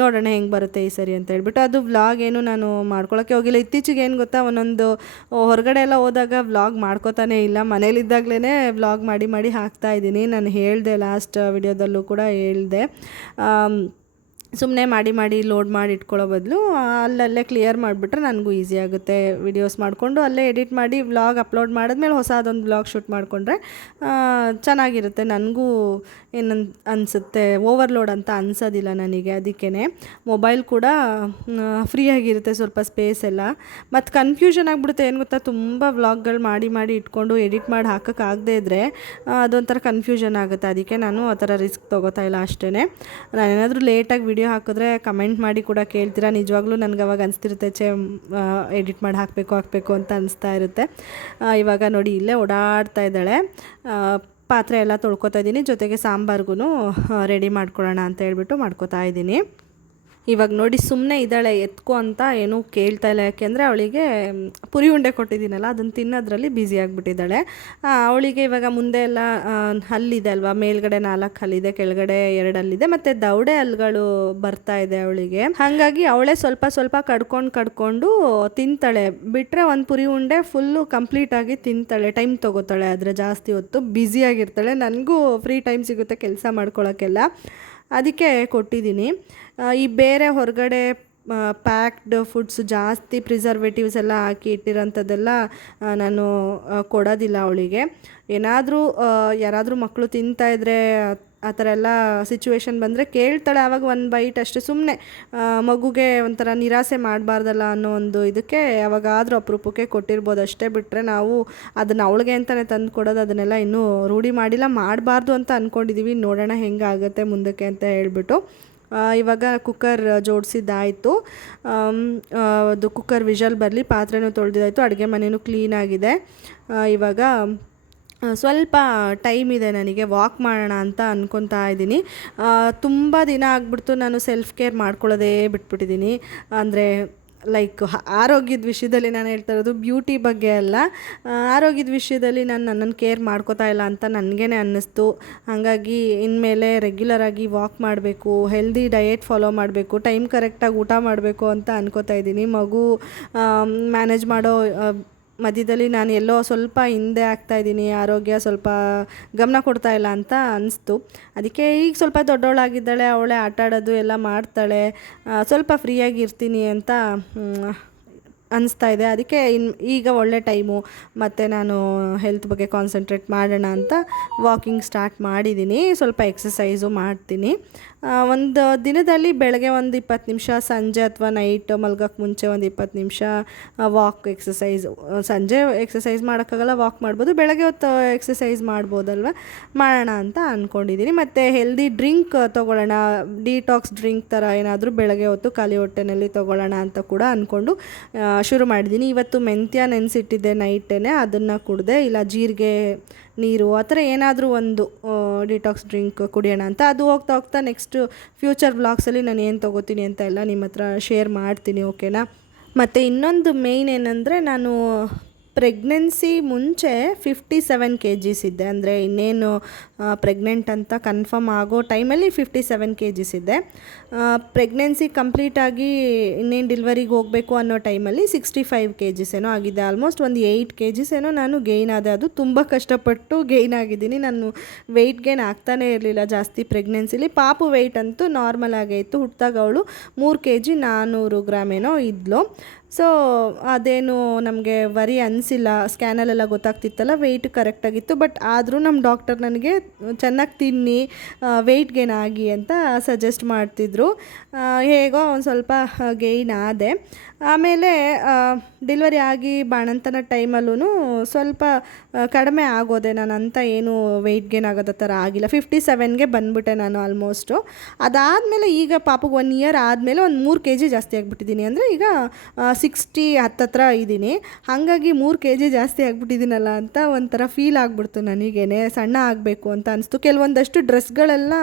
ನೋಡೋಣ ಹೆಂಗೆ ಬರುತ್ತೆ ಈ ಸರಿ ಅಂತ ಹೇಳ್ಬಿಟ್ಟು. ಅದು ವ್ಲಾಗ್ ಏನು ನಾನು ಮಾಡ್ಕೊಳ್ಳೋಕ್ಕೆ ಹೋಗಿಲ್ಲ. ಇತ್ತೀಚೆಗೆ ಏನು ಗೊತ್ತಾ, ಒಂದೊಂದು ಹೊರಗಡೆ ಎಲ್ಲ ಹೋದಾಗ ವ್ಲಾಗ್ ಮಾಡ್ಕೋತಾನೇ ಇಲ್ಲ, ಮನೇಲಿದ್ದಾಗಲೇ ವ್ಲಾಗ್ ಮಾಡಿ ಹಾಕ್ತಾ ಇದ್ದೀನಿ. ನಾನು ಹೇಳಿದೆ ಲಾಸ್ಟ್ ವಿಡಿಯೋದಲ್ಲೂ ಕೂಡ ಹೇಳಿದೆ, ಸುಮ್ಮನೆ ಮಾಡಿ ಲೋಡ್ ಮಾಡಿ ಇಟ್ಕೊಳ್ಳೋ ಬದಲು ಅಲ್ಲಲ್ಲೇ ಕ್ಲಿಯರ್ ಮಾಡಿಬಿಟ್ರೆ ನನಗೂ ಈಸಿ ಆಗುತ್ತೆ. ವಿಡಿಯೋಸ್ ಮಾಡಿಕೊಂಡು ಅಲ್ಲೇ ಎಡಿಟ್ ಮಾಡಿ ವ್ಲಾಗ್ ಅಪ್ಲೋಡ್ ಮಾಡಿದ್ಮೇಲೆ ಹೊಸದೊಂದು ವ್ಲಾಗ್ ಶೂಟ್ ಮಾಡಿಕೊಂಡ್ರೆ ಚೆನ್ನಾಗಿರುತ್ತೆ. ನನಗೂ ಅನಿಸುತ್ತೆ, ಓವರ್ಲೋಡ್ ಅಂತ ಅನಿಸೋದಿಲ್ಲ ನನಗೆ. ಅದಕ್ಕೇ ಮೊಬೈಲ್ ಕೂಡ ಫ್ರೀಯಾಗಿರುತ್ತೆ, ಸ್ವಲ್ಪ ಸ್ಪೇಸ್ ಎಲ್ಲ. ಮತ್ತು ಕನ್ಫ್ಯೂಷನ್ ಆಗಿಬಿಡುತ್ತೆ, ಏನು ಗೊತ್ತಾ, ತುಂಬ ವ್ಲಾಗ್ಗಳು ಮಾಡಿ ಇಟ್ಕೊಂಡು ಎಡಿಟ್ ಮಾಡಿ ಹಾಕೋಕ್ಕಾಗದೇ ಇದ್ದರೆ ಅದೊಂಥರ ಕನ್ಫ್ಯೂಷನ್ ಆಗುತ್ತೆ. ಅದಕ್ಕೆ ನಾನು ಆ ಥರ ರಿಸ್ಕ್ ತೊಗೋತಾ ಇಲ್ಲ ಅಷ್ಟೇ. ನಾನೇನಾದರೂ ಲೇಟಾಗಿ ವಿಡಿಯೋ ಹಾಕಿದ್ರೆ ಕಮೆಂಟ್ ಮಾಡಿ ಕೂಡ ಕೇಳ್ತೀರಾ. ನಿಜವಾಗ್ಲೂ ನನಗೆ ಅವಾಗ ಅನಿಸ್ತಿರುತ್ತೆ, ಎಡಿಟ್ ಮಾಡಿ ಹಾಕಬೇಕು ಅಂತ ಅನಿಸ್ತಾ ಇರುತ್ತೆ. ಇವಾಗ ನೋಡಿ ಇಲ್ಲೇ ಓಡಾಡ್ತಾ ಇದ್ದಾಳೆ. ಪಾತ್ರೆ ಎಲ್ಲ ತೊಳ್ಕೊತಾ ಇದ್ದೀನಿ, ಜೊತೆಗೆ ಸಾಂಬಾರ್ಗೂ ರೆಡಿ ಮಾಡ್ಕೊಳ್ಳೋಣ ಅಂತ ಹೇಳ್ಬಿಟ್ಟು ಮಾಡ್ಕೊತಾ ಇದ್ದೀನಿ. ಇವಾಗ ನೋಡಿ ಸುಮ್ಮನೆ ಇದ್ದಾಳೆ, ಎತ್ಕೊ ಅಂತ ಏನೂ ಕೇಳ್ತಾ ಇಲ್ಲ. ಯಾಕೆಂದರೆ ಅವಳಿಗೆ ಪುರಿ ಉಂಡೆ ಕೊಟ್ಟಿದ್ದೀನಲ್ಲ, ಅದನ್ನು ತಿನ್ನೋದ್ರಲ್ಲಿ ಬ್ಯುಸಿ ಆಗಿಬಿಟ್ಟಿದ್ದಾಳೆ. ಅವಳಿಗೆ ಇವಾಗ ಮುಂದೆ ಎಲ್ಲ ಹಲ್ಲಿದೆ ಅಲ್ವಾ, ಮೇಲ್ಗಡೆ 4 ಹಲ್ಲಿದೆ, ಕೆಳಗಡೆ 2 ಹಲ್ಲಿದೆ, ಮತ್ತು ದವಡೆ ಹಲ್ಗಳು ಬರ್ತಾ ಇದೆ ಅವಳಿಗೆ. ಹಾಗಾಗಿ ಅವಳೇ ಸ್ವಲ್ಪ ಕಡ್ಕೊಂಡು ತಿಂತಾಳೆ. ಬಿಟ್ಟರೆ ಒಂದು ಪುರಿ ಉಂಡೆ ಫುಲ್ಲು ಕಂಪ್ಲೀಟಾಗಿ ತಿಂತಾಳೆ. ಟೈಮ್ ತೊಗೋತಾಳೆ, ಆದರೆ ಜಾಸ್ತಿ ಹೊತ್ತು ಬ್ಯುಸಿಯಾಗಿರ್ತಾಳೆ. ನನಗೂ ಫ್ರೀ ಟೈಮ್ ಸಿಗುತ್ತೆ ಕೆಲಸ ಮಾಡ್ಕೊಳ್ಳೋಕ್ಕೆಲ್ಲ, ಅದಕ್ಕೆ ಕೊಟ್ಟಿದ್ದೀನಿ. ಈ ಬೇರೆ ಹೊರಗಡೆ ಪ್ಯಾಕ್ಡ್ ಫುಡ್ಸ್ ಜಾಸ್ತಿ ಪ್ರಿಸರ್ವೇಟಿವ್ಸ್ ಎಲ್ಲ ಹಾಕಿ ಇಟ್ಟಿರೋಂಥದ್ದೆಲ್ಲ ನಾನು ಕೊಡೋದಿಲ್ಲ ಅವಳಿಗೆ. ಏನಾದರೂ ಯಾರಾದರೂ ಮಕ್ಕಳು ತಿಂತಾಯಿದ್ರೆ ಆ ಥರ ಎಲ್ಲ ಸಿಚುವೇಶನ್ ಬಂದರೆ ಕೇಳ್ತಾಳೆ, ಆವಾಗ 1 ಬೈಟ್ ಅಷ್ಟೇ. ಸುಮ್ಮನೆ ಮಗುಗೆ ಒಂಥರ ನಿರಾಸೆ ಮಾಡಬಾರ್ದಲ್ಲ ಅನ್ನೋ ಒಂದು ಇದಕ್ಕೆ ಯಾವಾಗಾದರೂ ಅಪರೂಪಕ್ಕೆ ಕೊಟ್ಟಿರ್ಬೋದು ಅಷ್ಟೇ. ಬಿಟ್ಟರೆ ನಾವು ಅದನ್ನು ಅವಳಿಗೆ ಅಂತಲೇ ತಂದು ಕೊಡೋದು, ಅದನ್ನೆಲ್ಲ ಇನ್ನೂ ರೂಢಿ ಮಾಡಿಲ್ಲ, ಮಾಡಬಾರ್ದು ಅಂತ ಅಂದ್ಕೊಂಡಿದ್ದೀವಿ. ನೋಡೋಣ ಹೆಂಗಾಗುತ್ತೆ ಮುಂದಕ್ಕೆ ಅಂತ ಹೇಳ್ಬಿಟ್ಟು. ಇವಾಗ ಕುಕ್ಕರ್ ಜೋಡಿಸಿದ್ದಾಯಿತು. ಅದು ಕುಕ್ಕರ್ ವಿಷಲ್ ಬರಲಿ, ಪಾತ್ರೆನೂ ತೊಳೆದಿದ್ದಾಯಿತು, ಅಡುಗೆ ಮನೆಯೂ ಕ್ಲೀನಾಗಿದೆ. ಇವಾಗ ಸ್ವಲ್ಪ ಟೈಮ್ ಇದೆ ನನಗೆ ವಾಕ್ ಮಾಡೋಣ ಅಂತ ಅಂದ್ಕೊತಾ ಇದ್ದೀನಿ. ತುಂಬ ದಿನ ಆಗ್ಬಿಡ್ತು ನಾನು ಸೆಲ್ಫ್ ಕೇರ್ ಮಾಡ್ಕೊಳ್ಳೋದೇ ಬಿಟ್ಬಿಟ್ಟಿದ್ದೀನಿ. ಅಂದರೆ ಲೈಕ್ ಆರೋಗ್ಯದ ವಿಷಯದಲ್ಲಿ ನಾನು ಹೇಳ್ತಾ ಇರೋದು, ಬ್ಯೂಟಿ ಬಗ್ಗೆ ಅಲ್ಲ. ಆರೋಗ್ಯದ ವಿಷಯದಲ್ಲಿ ನಾನು ನನ್ನನ್ನು ಕೇರ್ ಮಾಡ್ಕೋತಾ ಇಲ್ಲ ಅಂತ ನನಗೇ ಅನ್ನಿಸ್ತು. ಹಾಗಾಗಿ ಇನ್ಮೇಲೆ ರೆಗ್ಯುಲರಾಗಿ ವಾಕ್ ಮಾಡಬೇಕು, ಹೆಲ್ದಿ ಡಯೆಟ್ ಫಾಲೋ ಮಾಡಬೇಕು, ಟೈಮ್ ಕರೆಕ್ಟಾಗಿ ಊಟ ಮಾಡಬೇಕು ಅಂತ ಅನ್ಕೋತಾ ಇದ್ದೀನಿ. ಮಗು ಮ್ಯಾನೇಜ್ ಮಾಡೋ ಮಧ್ಯದಲ್ಲಿ ನಾನು ಎಲ್ಲೋ ಸ್ವಲ್ಪ ಹಿಂದೆ ಆಗ್ತಾಯಿದ್ದೀನಿ, ಆರೋಗ್ಯ ಸ್ವಲ್ಪ ಗಮನ ಕೊಡ್ತಾ ಇಲ್ಲ ಅಂತ ಅನಿಸ್ತು. ಅದಕ್ಕೆ ಈಗ ಸ್ವಲ್ಪ ದೊಡ್ಡವಳಾಗಿದ್ದಾಳೆ, ಅವಳೇ ಆಟ ಆಡೋದು ಎಲ್ಲ ಮಾಡ್ತಾಳೆ, ಸ್ವಲ್ಪ ಫ್ರೀಯಾಗಿ ಇರ್ತೀನಿ ಅಂತ ಅನಿಸ್ತಾ ಇದೆ. ಅದಕ್ಕೆ ಈಗ ಒಳ್ಳೆ ಟೈಮು, ಮತ್ತು ನಾನು ಹೆಲ್ತ್ ಬಗ್ಗೆ ಕಾನ್ಸಂಟ್ರೇಟ್ ಮಾಡೋಣ ಅಂತ ವಾಕಿಂಗ್ ಸ್ಟಾರ್ಟ್ ಮಾಡಿದ್ದೀನಿ. ಸ್ವಲ್ಪ ಎಕ್ಸಸೈಸು ಮಾಡ್ತೀನಿ. ಒಂದು ದಿನದಲ್ಲಿ ಬೆಳಗ್ಗೆ ಒಂದು 20 ನಿಮಿಷ, ಸಂಜೆ ಅಥವಾ ನೈಟ್ ಮಲ್ಗೋಕ್ಕೆ ಮುಂಚೆ ಒಂದು 20 ನಿಮಿಷ ವಾಕ್ ಎಕ್ಸಸೈಸ್. ಸಂಜೆ ಎಕ್ಸಸೈಸ್ ಮಾಡೋಕ್ಕಾಗಲ್ಲ, ವಾಕ್ ಮಾಡ್ಬೋದು. ಬೆಳಗ್ಗೆ ಹೊತ್ತು ಎಕ್ಸಸೈಸ್ ಮಾಡ್ಬೋದಲ್ವ, ಮಾಡೋಣ ಅಂತ ಅಂದ್ಕೊಂಡಿದ್ದೀನಿ. ಮತ್ತು ಹೆಲ್ದಿ ಡ್ರಿಂಕ್ ತೊಗೊಳ್ಳೋಣ, ಡಿಟಾಕ್ಸ್ ಡ್ರಿಂಕ್ ಥರ ಏನಾದರೂ ಬೆಳಗ್ಗೆ ಹೊತ್ತು ಖಾಲಿ ಹೊಟ್ಟೆನಲ್ಲಿ ತೊಗೊಳ್ಳೋಣ ಅಂತ ಕೂಡ ಅಂದ್ಕೊಂಡು ಶುರು ಮಾಡಿದ್ದೀನಿ. ಇವತ್ತು ಮೆಂತ್ಯ ನೆನೆಸಿಟ್ಟಿದ್ದೆ ನೈಟೇ, ಅದನ್ನು ಕುಡಿದೆ. ಇಲ್ಲ ಜೀರಿಗೆ ನೀರು ಆ ಥರ ಏನಾದರೂ ಒಂದು ಡಿಟಾಕ್ಸ್ ಡ್ರಿಂಕ್ ಕುಡಿಯೋಣ ಅಂತ. ಅದು ಹೋಗ್ತಾ ಹೋಗ್ತಾ ನೆಕ್ಸ್ಟ್ ಫ್ಯೂಚರ್ ವ್ಲಾಗ್ಸಲ್ಲಿ ನಾನು ಏನು ತೊಗೋತೀನಿ ಅಂತ ಎಲ್ಲ ನಿಮ್ಮ ಹತ್ರ ಶೇರ್ ಮಾಡ್ತೀನಿ, ಓಕೆನಾ. ಮತ್ತು ಇನ್ನೊಂದು ಮೇಯ್ನ್ ಏನಂದರೆ, ನಾನು ಪ್ರೆಗ್ನೆನ್ಸಿ ಮುಂಚೆ 57 kgs ಇದ್ದೆ. ಅಂದರೆ ಇನ್ನೇನು ಪ್ರೆಗ್ನೆಂಟ್ ಅಂತ ಕನ್ಫರ್ಮ್ ಆಗೋ ಟೈಮಲ್ಲಿ 57 kgs ಇದ್ದೆ. ಪ್ರೆಗ್ನೆನ್ಸಿ ಕಂಪ್ಲೀಟಾಗಿ ಇನ್ನೇನು ಡಿಲ್ವರಿಗೆ ಹೋಗಬೇಕು ಅನ್ನೋ ಟೈಮಲ್ಲಿ 65 kgs ಏನೋ ಆಗಿದೆ. ಆಲ್ಮೋಸ್ಟ್ ಒಂದು 8 kgs ಏನೋ ನಾನು ಗೇಯ್ನ್ ಆದೆ. ಅದು ತುಂಬ ಕಷ್ಟಪಟ್ಟು ಗೇಯ್ನ್ ಆಗಿದ್ದೀನಿ. ನಾನು ವೆಯ್ಟ್ ಗೇನ್ ಆಗ್ತಾನೇ ಇರಲಿಲ್ಲ ಜಾಸ್ತಿ ಪ್ರೆಗ್ನೆನ್ಸಿಲಿ. ಪಾಪು ವೆಯ್ಟ್ ಅಂತೂ ನಾರ್ಮಲ್ ಆಗೇ ಇತ್ತು. ಹುಟ್ಟಿದಾಗ ಅವಳು 3 kg 400 ಗ್ರಾಮ್ ಏನೋ ಇದ್ಲು. ಸೊ ಅದೇನು ನಮಗೆ ವರಿ ಅನಿಸಿಲ್ಲ. ಸ್ಕ್ಯಾನಲ್ಲೆಲ್ಲ ಗೊತ್ತಾಗ್ತಿತ್ತಲ್ಲ, ವೆಯ್ಟ್ ಕರೆಕ್ಟಾಗಿತ್ತು. ಬಟ್ ಆದರೂ ನಮ್ಮ ಡಾಕ್ಟರ್ ನನಗೆ ಚೆನ್ನಾಗಿ ತಿನ್ನಿ, ವೆಯ್ಟ್ ಗೇನ್ ಆಗಿ ಅಂತ ಸಜೆಸ್ಟ್ ಮಾಡ್ತಿದ್ರು. ಹೇಗೋ ಒಂದು ಸ್ವಲ್ಪ ಗೇಯ್ನ್ ಆದೆ. ಆಮೇಲೆ ಡೆಲಿವರಿ ಆಗಿ ಬಾಣಂತನ ಟೈಮಲ್ಲೂ ಸ್ವಲ್ಪ ಕಡಿಮೆ ಆಗೋದೆ. ನಾನು ಅಂತ ಏನು ವೆಯ್ಟ್ ಗೇನ್ ಆಗೋದ ಥರ ಆಗಿಲ್ಲ. 57ಗೆ ಬಂದುಬಿಟ್ಟೆ ನಾನು ಆಲ್ಮೋಸ್ಟು. ಅದಾದಮೇಲೆ ಈಗ ಪಾಪಗೆ 1 ಇಯರ್ ಆದಮೇಲೆ ಒಂದು 3 kg ಜಾಸ್ತಿ ಆಗಿಬಿಟ್ಟಿದ್ದೀನಿ. ಅಂದರೆ ಈಗ 60 ಹತ್ತತ್ರ ಇದ್ದೀನಿ. ಹಾಗಾಗಿ 3 kg ಜಾಸ್ತಿ ಆಗಿಬಿಟ್ಟಿದ್ದೀನಲ್ಲ ಅಂತ ಒಂಥರ ಫೀಲ್ ಆಗಿಬಿಡ್ತು ನನಗೇನೆ. ಸಣ್ಣ ಆಗಬೇಕು ಅಂತ ಅನಿಸ್ತು. ಕೆಲವೊಂದಷ್ಟು ಡ್ರೆಸ್ಗಳೆಲ್ಲ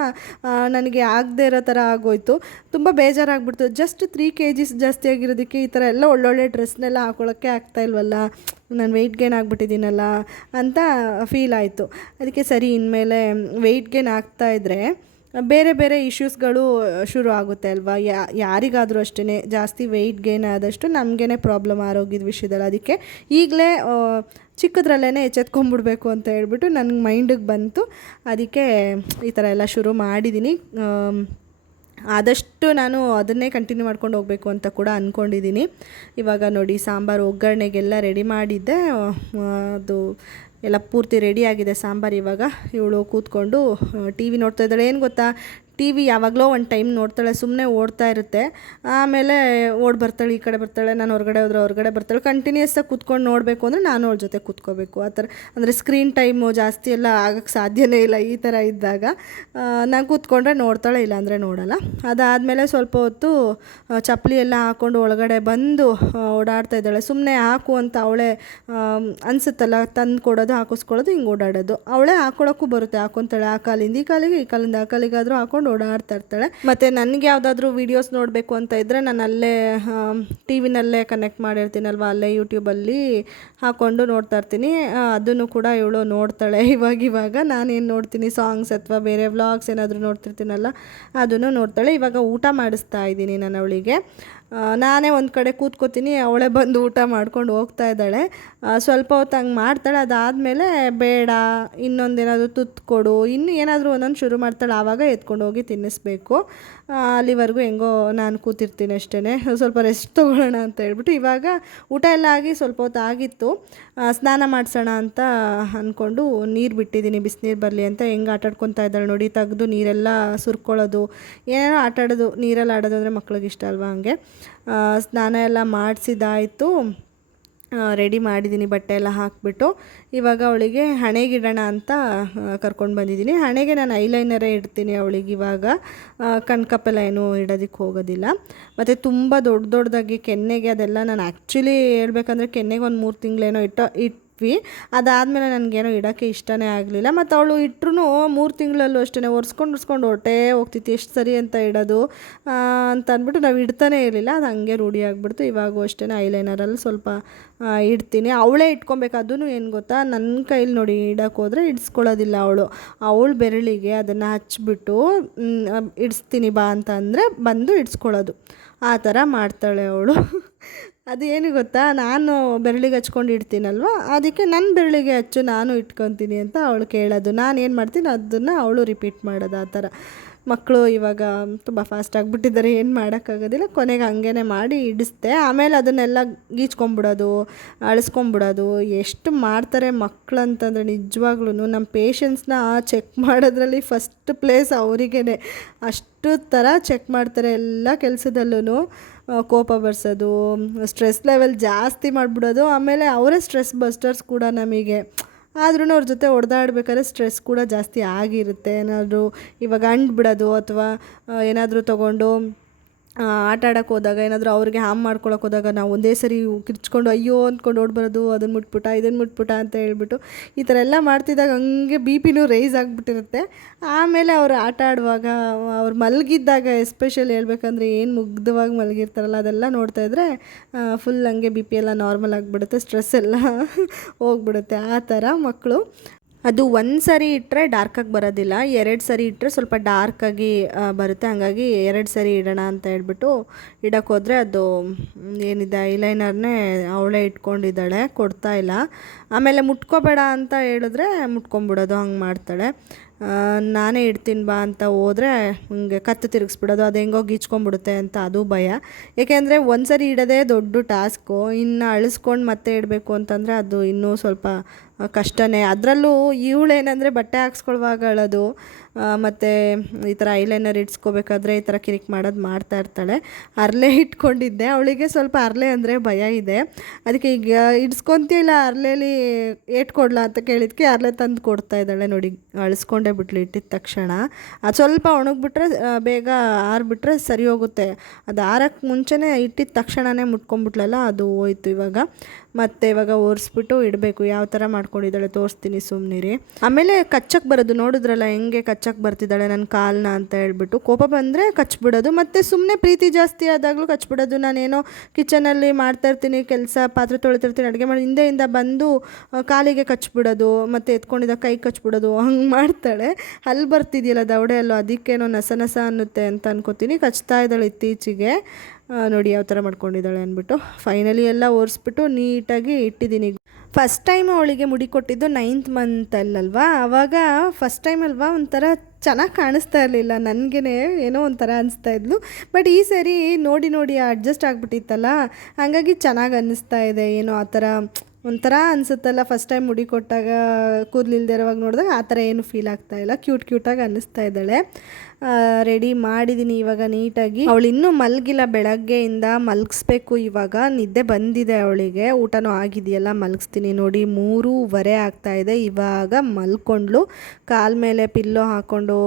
ನನಗೆ ಆಗದೇ ಇರೋ ಥರ ಆಗೋಯ್ತು. ತುಂಬ ಬೇಜಾರಾಗ್ಬಿಡ್ತು. ಜಸ್ಟ್ 3 kg ಜಾಸ್ತಿ ಆಗಿರೋದಕ್ಕೆ ಈ ಥರ ಎಲ್ಲ ಒಳ್ಳೊಳ್ಳೆ ಡ್ರೆಸ್ನೆಲ್ಲ ಹಾಕೊಳ್ಳೋಕ್ಕೆ ಆಗ್ತಾಯಿಲ್ವಲ್ಲ, ನಾನು ವೆಯ್ಟ್ ಗೇನ್ ಆಗಿಬಿಟ್ಟಿದ್ದೀನಲ್ಲ ಅಂತ ಫೀಲ್ ಆಯಿತು. ಅದಕ್ಕೆ ಸರಿ, ಇನ್ಮೇಲೆ ವೆಯ್ಟ್ ಗೇನ್ ಆಗ್ತಾಯಿದ್ರೆ ಬೇರೆ ಬೇರೆ ಇಶ್ಯೂಸ್ಗಳು ಶುರು ಆಗುತ್ತೆ ಅಲ್ವಾ. ಯಾರಿಗಾದರೂ ಅಷ್ಟೇ, ಜಾಸ್ತಿ ವೆಯ್ಟ್ ಗೇನ್ ಆದಷ್ಟು ನಮಗೇ ಪ್ರಾಬ್ಲಮ್ ಆರೋಗ್ಯದ ವಿಷಯದಲ್ಲಿ. ಅದಕ್ಕೆ ಈಗಲೇ ಚಿಕ್ಕದ್ರಲ್ಲೇ ಎಚ್ಚೆತ್ಕೊಂಡ್ಬಿಡ್ಬೇಕು ಅಂತ ಹೇಳ್ಬಿಟ್ಟು ನನಗೆ ಮೈಂಡಿಗೆ ಬಂತು. ಅದಕ್ಕೆ ಈ ಥರ ಎಲ್ಲ ಶುರು ಮಾಡಿದ್ದೀನಿ. ಆದಷ್ಟು ನಾನು ಅದನ್ನೇ ಕಂಟಿನ್ಯೂ ಮಾಡ್ಕೊಂಡು ಹೋಗಬೇಕು ಅಂತ ಕೂಡ ಅಂದ್ಕೊಂಡಿದ್ದೀನಿ. ಇವಾಗ ನೋಡಿ, ಸಾಂಬಾರು ಒಗ್ಗರಣೆಗೆಲ್ಲ ರೆಡಿ ಮಾಡಿದ್ದೆ. ಅದು ಎಲ್ಲ ಪೂರ್ತಿ ರೆಡಿಯಾಗಿದೆ ಸಾಂಬಾರು. ಇವಾಗ ಇವಳು ಕೂತ್ಕೊಂಡು ಟಿ ವಿ ನೋಡ್ತಾ ಇದ್ದಾಳೆ. ಏನು ಗೊತ್ತಾ, ಟಿ ವಿ ಯಾವಾಗಲೋ ಒಂದು ಟೈಮ್ ನೋಡ್ತಾಳೆ, ಸುಮ್ಮನೆ ಓಡ್ತಾ ಇರುತ್ತೆ. ಆಮೇಲೆ ಓಡಿ ಬರ್ತಾಳೆ, ಈ ಕಡೆ ಬರ್ತಾಳೆ, ನಾನು ಹೊರಗಡೆ ಹೋದ್ರೆ ಹೊರಗಡೆ ಬರ್ತಾಳೆ. ಕಂಟಿನ್ಯೂಸಾಗಿ ಕೂತ್ಕೊಂಡು ನೋಡಬೇಕು ಅಂದರೆ ನಾನು ಅವಳ ಜೊತೆ ಕೂತ್ಕೋಬೇಕು. ಆ ಥರ ಅಂದರೆ ಸ್ಕ್ರೀನ್ ಟೈಮು ಜಾಸ್ತಿ ಎಲ್ಲ ಆಗೋಕ್ಕೆ ಸಾಧ್ಯನೇ ಇಲ್ಲ. ಈ ಥರ ಇದ್ದಾಗ ನಾನು ಕೂತ್ಕೊಂಡ್ರೆ ನೋಡ್ತಾಳೆ, ಇಲ್ಲಾಂದರೆ ನೋಡಲ್ಲ. ಅದಾದಮೇಲೆ ಸ್ವಲ್ಪ ಹೊತ್ತು ಚಪ್ಪಲಿ ಎಲ್ಲ ಹಾಕ್ಕೊಂಡು ಒಳಗಡೆ ಬಂದು ಓಡಾಡ್ತಾ ಇದ್ದಾಳೆ. ಸುಮ್ಮನೆ ಹಾಕು ಅಂತ ಅವಳೇ ಅನಿಸುತ್ತಲ್ಲ, ತಂದು ಕೊಡೋದು, ಹಾಕಿಸ್ಕೊಳ್ಳೋದು, ಹಿಂಗೆ ಓಡಾಡೋದು. ಅವಳೇ ಹಾಕ್ಕೊಳ್ಳೋಕ್ಕೂ ಬರುತ್ತೆ, ಹಾಕ್ಕೊತಾಳೆ. ಆ ಕಾಲಿಂದ ಈ ಕಾಲಿಗೆ, ಈ ಕಾಲಿಂದ ಆ ಕಾಲಿಗಾದರೂ ಹಾಕ್ಕೊಂಡು ಓಡಾಡ್ತಾ ಇರ್ತಾಳೆ. ಮತ್ತು ನನಗೆ ಯಾವುದಾದ್ರೂ ವೀಡಿಯೋಸ್ ನೋಡಬೇಕು ಅಂತ ಇದ್ದರೆ ನಾನು ಅಲ್ಲೇ ಟಿ ವಿನಲ್ಲೇ ಕನೆಕ್ಟ್ ಮಾಡಿರ್ತೀನಲ್ವ, ಅಲ್ಲೇ ಯೂಟ್ಯೂಬಲ್ಲಿ ಹಾಕ್ಕೊಂಡು ನೋಡ್ತಾ ಇರ್ತೀನಿ. ಅದನ್ನು ಕೂಡ ಇವಳು ನೋಡ್ತಾಳೆ. ಇವಾಗ ನಾನೇನು ನೋಡ್ತೀನಿ, ಸಾಂಗ್ಸ್ ಅಥವಾ ಬೇರೆ ವ್ಲಾಗ್ಸ್ ಏನಾದರೂ ನೋಡ್ತಿರ್ತೀನಲ್ಲ, ಅದನ್ನು ನೋಡ್ತಾಳೆ. ಇವಾಗ ಊಟ ಮಾಡಿಸ್ತಾ ಇದ್ದೀನಿ ನಾನು ಅವಳಿಗೆ. ನಾನೇ ಒಂದು ಕಡೆ ಕೂತ್ಕೋತೀನಿ, ಅವಳೇ ಬಂದು ಊಟ ಮಾಡ್ಕೊಂಡು ಹೋಗ್ತಾ ಇದ್ದಾಳೆ. ಸ್ವಲ್ಪ ಹೊತ್ತು ಹಂಗೆ ಮಾಡ್ತಾಳೆ. ಅದಾದಮೇಲೆ ಬೇಡ, ಇನ್ನೊಂದೇನಾದರೂ ತುತ್ತು ಕೊಡು, ಇನ್ನೂ ಏನಾದರೂ ಒಂದೊಂದು ಶುರು ಮಾಡ್ತಾಳೆ. ಆವಾಗ ಎತ್ಕೊಂಡು ಹೋಗಿ ತಿನ್ನಿಸ್ಬೇಕು. ಅಲ್ಲಿವರೆಗೂ ಹೆಂಗೋ ನಾನು ಕೂತಿರ್ತೀನಿ ಅಷ್ಟೇ, ಸ್ವಲ್ಪ ರೆಸ್ಟ್ ತೊಗೊಳ್ಳೋಣ ಅಂತ ಹೇಳ್ಬಿಟ್ಟು. ಇವಾಗ ಊಟ ಎಲ್ಲ ಆಗಿ ಸ್ವಲ್ಪ ಹೊತ್ತು ಆಗಿತ್ತು. ಸ್ನಾನ ಮಾಡಿಸೋಣ ಅಂತ ಅಂದ್ಕೊಂಡು ನೀರು ಬಿಟ್ಟಿದ್ದೀನಿ, ಬಿಸಿನೀರು ಬರಲಿ ಅಂತ. ಹೆಂಗೆ ಆಟಾಡ್ಕೊತಾ ಇದ್ದಾಳೆ ನೋಡಿ, ತೆಗೆದು ನೀರೆಲ್ಲ ಸುರ್ಕೊಳ್ಳೋದು, ಏನೇನೋ ಆಟಾಡೋದು. ನೀರಲ್ಲಿ ಆಡೋದು ಅಂದರೆ ಮಕ್ಳಿಗೆ ಇಷ್ಟ ಅಲ್ವಾ. ಹಂಗೆ ಸ್ನಾನ ಎಲ್ಲ ಮಾಡಿಸಿದಾಯಿತು. ರೆಡಿ ಮಾಡಿದ್ದೀನಿ, ಬಟ್ಟೆ ಎಲ್ಲ ಹಾಕಿಬಿಟ್ಟು. ಇವಾಗ ಅವಳಿಗೆ ಹಣೆಗಿಡೋಣ ಅಂತ ಕರ್ಕೊಂಡು ಬಂದಿದ್ದೀನಿ. ಹಣೆಗೆ ನಾನು ಐಲೈನರೇ ಇಡ್ತೀನಿ ಅವಳಿಗೆ. ಇವಾಗ ಕಣ್ಕಪ್ಪೆಲ್ಲ ಏನೂ ಇಡೋದಕ್ಕೆ ಹೋಗೋದಿಲ್ಲ. ಮತ್ತು ತುಂಬ ದೊಡ್ಡದಾಗಿ ಕೆನ್ನೆಗೆ ಅದೆಲ್ಲ ನಾನು ಆ್ಯಕ್ಚುಲಿ ಹೇಳ್ಬೇಕಂದ್ರೆ ಕೆನ್ನೆಗೆ ಒಂದು 3 ತಿಂಗಳೇನೋ ಇಟ್ವಿ. ಅದಾದಮೇಲೆ ನನಗೇನೋ ಇಡೋಕ್ಕೆ ಇಷ್ಟನೇ ಆಗಲಿಲ್ಲ. ಮತ್ತು ಅವಳು ಇಟ್ಟರು 3 ತಿಂಗಳಲ್ಲೂ ಅಷ್ಟೇ ಒರೆಸ್ಕೊಂಡು ಹೊಟ್ಟೆ ಹೋಗ್ತಿತ್ತು, ಎಷ್ಟು ಸರಿ ಅಂತ ಇಡೋದು ಅಂತ ಅಂದ್ಬಿಟ್ಟು ನಾವು ಇಡ್ತಾನೇ ಇರಲಿಲ್ಲ. ಅದು ಹಾಗೆ ರೂಢಿ ಆಗಿಬಿಡ್ತು. ಇವಾಗೂ ಅಷ್ಟೇ ಐಲೈನರಲ್ಲಿ ಸ್ವಲ್ಪ ಇಡ್ತೀನಿ. ಅವಳೇ ಇಟ್ಕೊಬೇಕು. ಅದೂ ಏನು ಗೊತ್ತಾ, ನನ್ನ ಕೈಲಿ ನೋಡಿ ಇಡೋಕೆ ಹೋದರೆ ಇಡಿಸ್ಕೊಳ್ಳೋದಿಲ್ಲ ಅವಳು ಬೆರಳಿಗೆ ಅದನ್ನು ಹಚ್ಬಿಟ್ಟು ಇಡಿಸ್ತೀನಿ ಬಾ ಅಂತ ಅಂದರೆ ಬಂದು ಇಡಿಸ್ಕೊಳ್ಳೋದು. ಆ ಥರ ಮಾಡ್ತಾಳೆ ಅವಳು. ಅದೇನು ಗೊತ್ತಾ, ನಾನು ಬೆರಳಿಗೆ ಹಚ್ಕೊಂಡು ಇಡ್ತೀನಲ್ವ, ಅದಕ್ಕೆ ನನ್ನ ಬೆರಳಿಗೆ ಹಚ್ಚು ನಾನು ಇಟ್ಕೊತೀನಿ ಅಂತ ಅವಳು ಕೇಳೋದು. ನಾನು ಏನು ಮಾಡ್ತೀನಿ ಅದನ್ನು ಅವಳು ರಿಪೀಟ್ ಮಾಡೋದು. ಆ ಥರ ಮಕ್ಕಳು ಇವಾಗ ತುಂಬ ಫಾಸ್ಟ್ ಆಗಿಬಿಟ್ಟಿದ್ದಾರೆ, ಏನು ಮಾಡೋಕ್ಕಾಗೋದಿಲ್ಲ. ಕೊನೆಗೆ ಹಂಗೇ ಮಾಡಿ ಇಡಿಸ್ದೆ. ಆಮೇಲೆ ಅದನ್ನೆಲ್ಲ ಗೀಚ್ಕೊಂಬಿಡೋದು, ಅಳಿಸ್ಕೊಂಬಿಡೋದು, ಎಷ್ಟು ಮಾಡ್ತಾರೆ ಮಕ್ಕಳು ಅಂತಂದರೆ ನಿಜವಾಗ್ಲೂ ನಮ್ಮ ಪೇಷನ್ಸ್ನ ಚೆಕ್ ಮಾಡೋದ್ರಲ್ಲಿ ಫಸ್ಟ್ ಪ್ಲೇಸ್ ಅವರಿಗೇ. ಅಷ್ಟು ಥರ ಚೆಕ್ ಮಾಡ್ತಾರೆ ಎಲ್ಲ ಕೆಲಸದಲ್ಲೂ. ಕೋಪ ಬರ್ಸೋದು, ಸ್ಟ್ರೆಸ್ ಲೆವೆಲ್ ಜಾಸ್ತಿ ಮಾಡಿಬಿಡೋದು. ಆಮೇಲೆ ಅವರೇ ಸ್ಟ್ರೆಸ್ ಬಸ್ಟರ್ಸ್ ಕೂಡ ನಮಗೆ. ಆದ್ರೂ ಅವ್ರ ಜೊತೆ ಹೊಡೆದಾಡ್ಬೇಕಾದ್ರೆ ಸ್ಟ್ರೆಸ್ ಕೂಡ ಜಾಸ್ತಿ ಆಗಿರುತ್ತೆ. ಏನಾದರೂ ಇವಾಗ ಅಂಟ್ಬಿಡೋದು ಅಥವಾ ಏನಾದರೂ ತೊಗೊಂಡು ಆಟ ಆಡೋಕ್ಕೆ ಹೋದಾಗ ಏನಾದರೂ ಅವ್ರಿಗೆ ಹಾರ್ಮ್ ಮಾಡ್ಕೊಳಕ್ಕೆ ಹೋದಾಗ ನಾವು ಒಂದೇ ಸರಿ ಕಿರ್ಚ್ಕೊಂಡು ಅಯ್ಯೋ ಅಂದ್ಕೊಂಡು ಓಡ್ಬರೋದು, ಅದನ್ನು ಮುಟ್ಬಿಟ್ಟ ಇದನ್ನು ಮುಟ್ಬಿಟ್ಟ ಅಂತ ಹೇಳ್ಬಿಟ್ಟು ಈ ಥರ ಎಲ್ಲ ಮಾಡ್ತಿದ್ದಾಗ ಹಂಗೆ ಬಿ ಪಿನೂ ರೈಸ್ ಆಗಿಬಿಟ್ಟಿರುತ್ತೆ. ಆಮೇಲೆ ಅವರು ಆಟ ಆಡುವಾಗ ಅವ್ರು ಮಲಗಿದ್ದಾಗ ಎಸ್ಪೆಷಲಿ ಹೇಳ್ಬೇಕಂದ್ರೆ ಏನು ಮುಗ್ಧವಾಗಿ ಮಲಗಿರ್ತಾರಲ್ಲ ಅದೆಲ್ಲ ನೋಡ್ತಾಯಿದ್ರೆ ಫುಲ್ ಹಂಗೆ ಬಿ ಪಿ ಎಲ್ಲ ನಾರ್ಮಲ್ ಆಗಿಬಿಡುತ್ತೆ, ಸ್ಟ್ರೆಸ್ ಎಲ್ಲ ಹೋಗ್ಬಿಡುತ್ತೆ. ಆ ಥರ ಮಕ್ಕಳು. ಅದು ಒಂದು ಸರಿ ಇಟ್ಟರೆ ಡಾರ್ಕಾಗಿ ಬರೋದಿಲ್ಲ, 2 ಸರಿ ಇಟ್ಟರೆ ಸ್ವಲ್ಪ ಡಾರ್ಕಾಗಿ ಬರುತ್ತೆ. ಹಾಗಾಗಿ 2 ಸರಿ ಇಡೋಣ ಅಂತ ಹೇಳ್ಬಿಟ್ಟು ಇಡೋಕ್ಕೆ ಹೋದರೆ ಅದು ಏನಿದೆ ಐಲೈನರ್ನೇ ಅವಳೇ ಇಟ್ಕೊಂಡಿದ್ದಾಳೆ, ಕೊಡ್ತಾ ಇಲ್ಲ. ಆಮೇಲೆ ಮುಟ್ಕೋಬೇಡ ಅಂತ ಹೇಳಿದ್ರೆ ಮುಟ್ಕೊಂಬಿಡೋದು, ಹಂಗೆ ಮಾಡ್ತಾಳೆ. ನಾನೇ ಇಡ್ತೀನಿ ಬಾ ಅಂತ ಹೋದರೆ ಹಿಂಗೆ ಕತ್ತು ತಿರುಗಿಸ್ಬಿಡೋದು, ಅದು ಹೆಂಗೋ ಗೀಚ್ಕೊಂಡ್ಬಿಡುತ್ತೆ ಅಂತ ಅದು ಭಯ. ಏಕೆಂದರೆ ಒಂದು ಸರಿ ಇಡೋದೇ ದೊಡ್ಡ ಟಾಸ್ಕು, ಇನ್ನು ಅಳಿಸ್ಕೊಂಡು ಮತ್ತೆ ಇಡಬೇಕು ಅಂತಂದರೆ ಅದು ಇನ್ನೂ ಸ್ವಲ್ಪ ಕಷ್ಟನೇ. ಅದರಲ್ಲೂ ಇವಳೇನೆಂದರೆ ಬಟ್ಟೆ ಹಾಕ್ಸ್ಕೊಳ್ವಾಗ ಅಳೋದು, ಮತ್ತು ಈ ಥರ ಐಲೈನರ್ ಇಡ್ಸ್ಕೋಬೇಕಾದ್ರೆ ಈ ಥರ ಕಿರಿಕ್ ಮಾಡೋದು ಮಾಡ್ತಾ ಇರ್ತಾಳೆ. ಅರ್ಲೆ ಇಟ್ಕೊಂಡಿದ್ದೆ, ಅವಳಿಗೆ ಸ್ವಲ್ಪ ಅರ್ಲೆ ಅಂದರೆ ಭಯ ಇದೆ. ಅದಕ್ಕೆ ಈಗ ಇಡ್ಸ್ಕೊತಿಲ್ಲ, ಅರ್ಲೇಲಿ ಏಟ್ಕೊಡ್ಲಾ ಅಂತ ಕೇಳಿದ್ಕೆ ಅರ್ಲೆ ತಂದು ಕೊಡ್ತಾ ಇದ್ದಾಳೆ ನೋಡಿ. ಅಳಿಸ್ಕೊಂಡೇ ಬಿಟ್ಲು ಇಟ್ಟಿದ ತಕ್ಷಣ. ಅದು ಸ್ವಲ್ಪ ಒಣಗಿಬಿಟ್ರೆ ಬೇಗ ಆರಿಬಿಟ್ರೆ ಸರಿ ಹೋಗುತ್ತೆ. ಅದು ಆರಕ್ಕೆ ಮುಂಚೆನೇ ಇಟ್ಟಿದ ತಕ್ಷಣವೇ ಮುಟ್ಕೊಂಡ್ಬಿಟ್ಲಲ್ಲ, ಅದು ಹೋಯ್ತು. ಇವಾಗ ಒರೆಸ್ಬಿಟ್ಟು ಇಡಬೇಕು. ಯಾವ ಥರ ಮಾಡ್ಕೊಂಡಿದ್ದಾಳೆ ತೋರಿಸ್ತೀನಿ, ಸುಮ್ಮನಿರಿ. ಆಮೇಲೆ ಕಚ್ಚಕ್ಕೆ ಬರೋದು ನೋಡಿದ್ರಲ್ಲ ಹೆಂಗೆ ಕಚ್ಚಕ್ಕೆ ಬರ್ತಿದ್ದಾಳೆ ನನ್ನ ಕಾಲನ್ನ ಅಂತ ಹೇಳ್ಬಿಟ್ಟು. ಕೋಪ ಬಂದರೆ ಕಚ್ಬಿಡೋದು, ಮತ್ತು ಸುಮ್ಮನೆ ಪ್ರೀತಿ ಜಾಸ್ತಿ ಆದಾಗಲೂ ಕಚ್ಬಿಡೋದು. ನಾನೇನೋ ಕಿಚನಲ್ಲಿ ಮಾಡ್ತಾಯಿರ್ತೀನಿ ಕೆಲಸ, ಪಾತ್ರೆ ತೊಳಿತಿರ್ತೀನಿ, ಅಡುಗೆ ಮಾಡಿ ಹಿಂದೆಯಿಂದ ಬಂದು ಕಾಲಿಗೆ ಕಚ್ಬಿಡೋದು, ಮತ್ತು ಎತ್ಕೊಂಡಿದ್ದ ಕೈ ಕಚ್ಬಿಡೋದು, ಹಂಗೆ ಮಾಡ್ತಾಳೆ. ಅಲ್ಲಿ ಬರ್ತಿದೆಯಲ್ಲ ದವಡೆ ಅಲ್ಲೋ, ಅದಕ್ಕೇನೋ ನಸ ಅನ್ನುತ್ತೆ ಅಂತ ಅನ್ಕೋತೀನಿ. ಕಚ್ತಾ ಇದ್ದಾಳೆ ಇತ್ತೀಚೆಗೆ. ನೋಡಿ ಯಾವ ಥರ ಮಾಡ್ಕೊಂಡಿದ್ದಾಳೆ ಅಂದ್ಬಿಟ್ಟು. ಫೈನಲಿ ಎಲ್ಲ ಒರೆಸ್ಬಿಟ್ಟು ನೀಟಾಗಿ ಇಟ್ಟಿದ್ದೀನಿ. ಫಸ್ಟ್ ಟೈಮ್ ಅವಳಿಗೆ ಮುಡಿ ಕೊಟ್ಟಿದ್ದು 9th ಮಂತಲ್ಲಲ್ವಾ, ಆವಾಗ ಫಸ್ಟ್ ಟೈಮ್ ಅಲ್ವಾ ಒಂಥರ ಚೆನ್ನಾಗಿ ಕಾಣಿಸ್ತಾ ಇರಲಿಲ್ಲ, ನನಗೇ ಏನೋ ಒಂಥರ ಅನಿಸ್ತಾ ಇದ್ಲು. ಬಟ್ ಈ ಸರಿ ನೋಡಿ ಅಡ್ಜಸ್ಟ್ ಆಗಿಬಿಟ್ಟಿತ್ತಲ್ಲ, ಹಾಗಾಗಿ ಚೆನ್ನಾಗಿ ಅನ್ನಿಸ್ತಾ ಇದೆ. ಏನೋ ಆ ಥರ ಒಂಥರ ಅನಿಸುತ್ತಲ್ಲ ಫಸ್ಟ್ ಟೈಮ್ ಮುಡಿ ಕೊಟ್ಟಾಗ, ಕೂದಲಿಲ್ದೇ ಇರೋವಾಗ ನೋಡಿದಾಗ ಆ ಥರ ಏನು ಫೀಲ್ ಆಗ್ತಾಯಿಲ್ಲ, ಕ್ಯೂಟಾಗಿ ಅನ್ನಿಸ್ತಾ ಇದ್ದಾಳೆ. ರೆಡಿ ಮಾಡಿದ್ದೀನಿ ಇವಾಗ ನೀಟಾಗಿ. ಅವಳು ಇನ್ನೂ ಮಲಗಿಲ್ಲ, ಬೆಳಗ್ಗೆಯಿಂದ ಮಲಗಿಸ್ಬೇಕು. ಇವಾಗ ನಿದ್ದೆ ಬಂದಿದೆ ಅವಳಿಗೆ, ಊಟನೂ ಆಗಿದೆಯಲ್ಲ, ಮಲಗಿಸ್ತೀನಿ. ನೋಡಿ 3:15 ಆಗ್ತಾಯಿದೆ. ಇವಾಗ ಮಲ್ಕೊಂಡ್ಲು. ಕಾಲ ಮೇಲೆ ಪಿಲ್ಲೋ ಹಾಕ್ಕೊಂಡು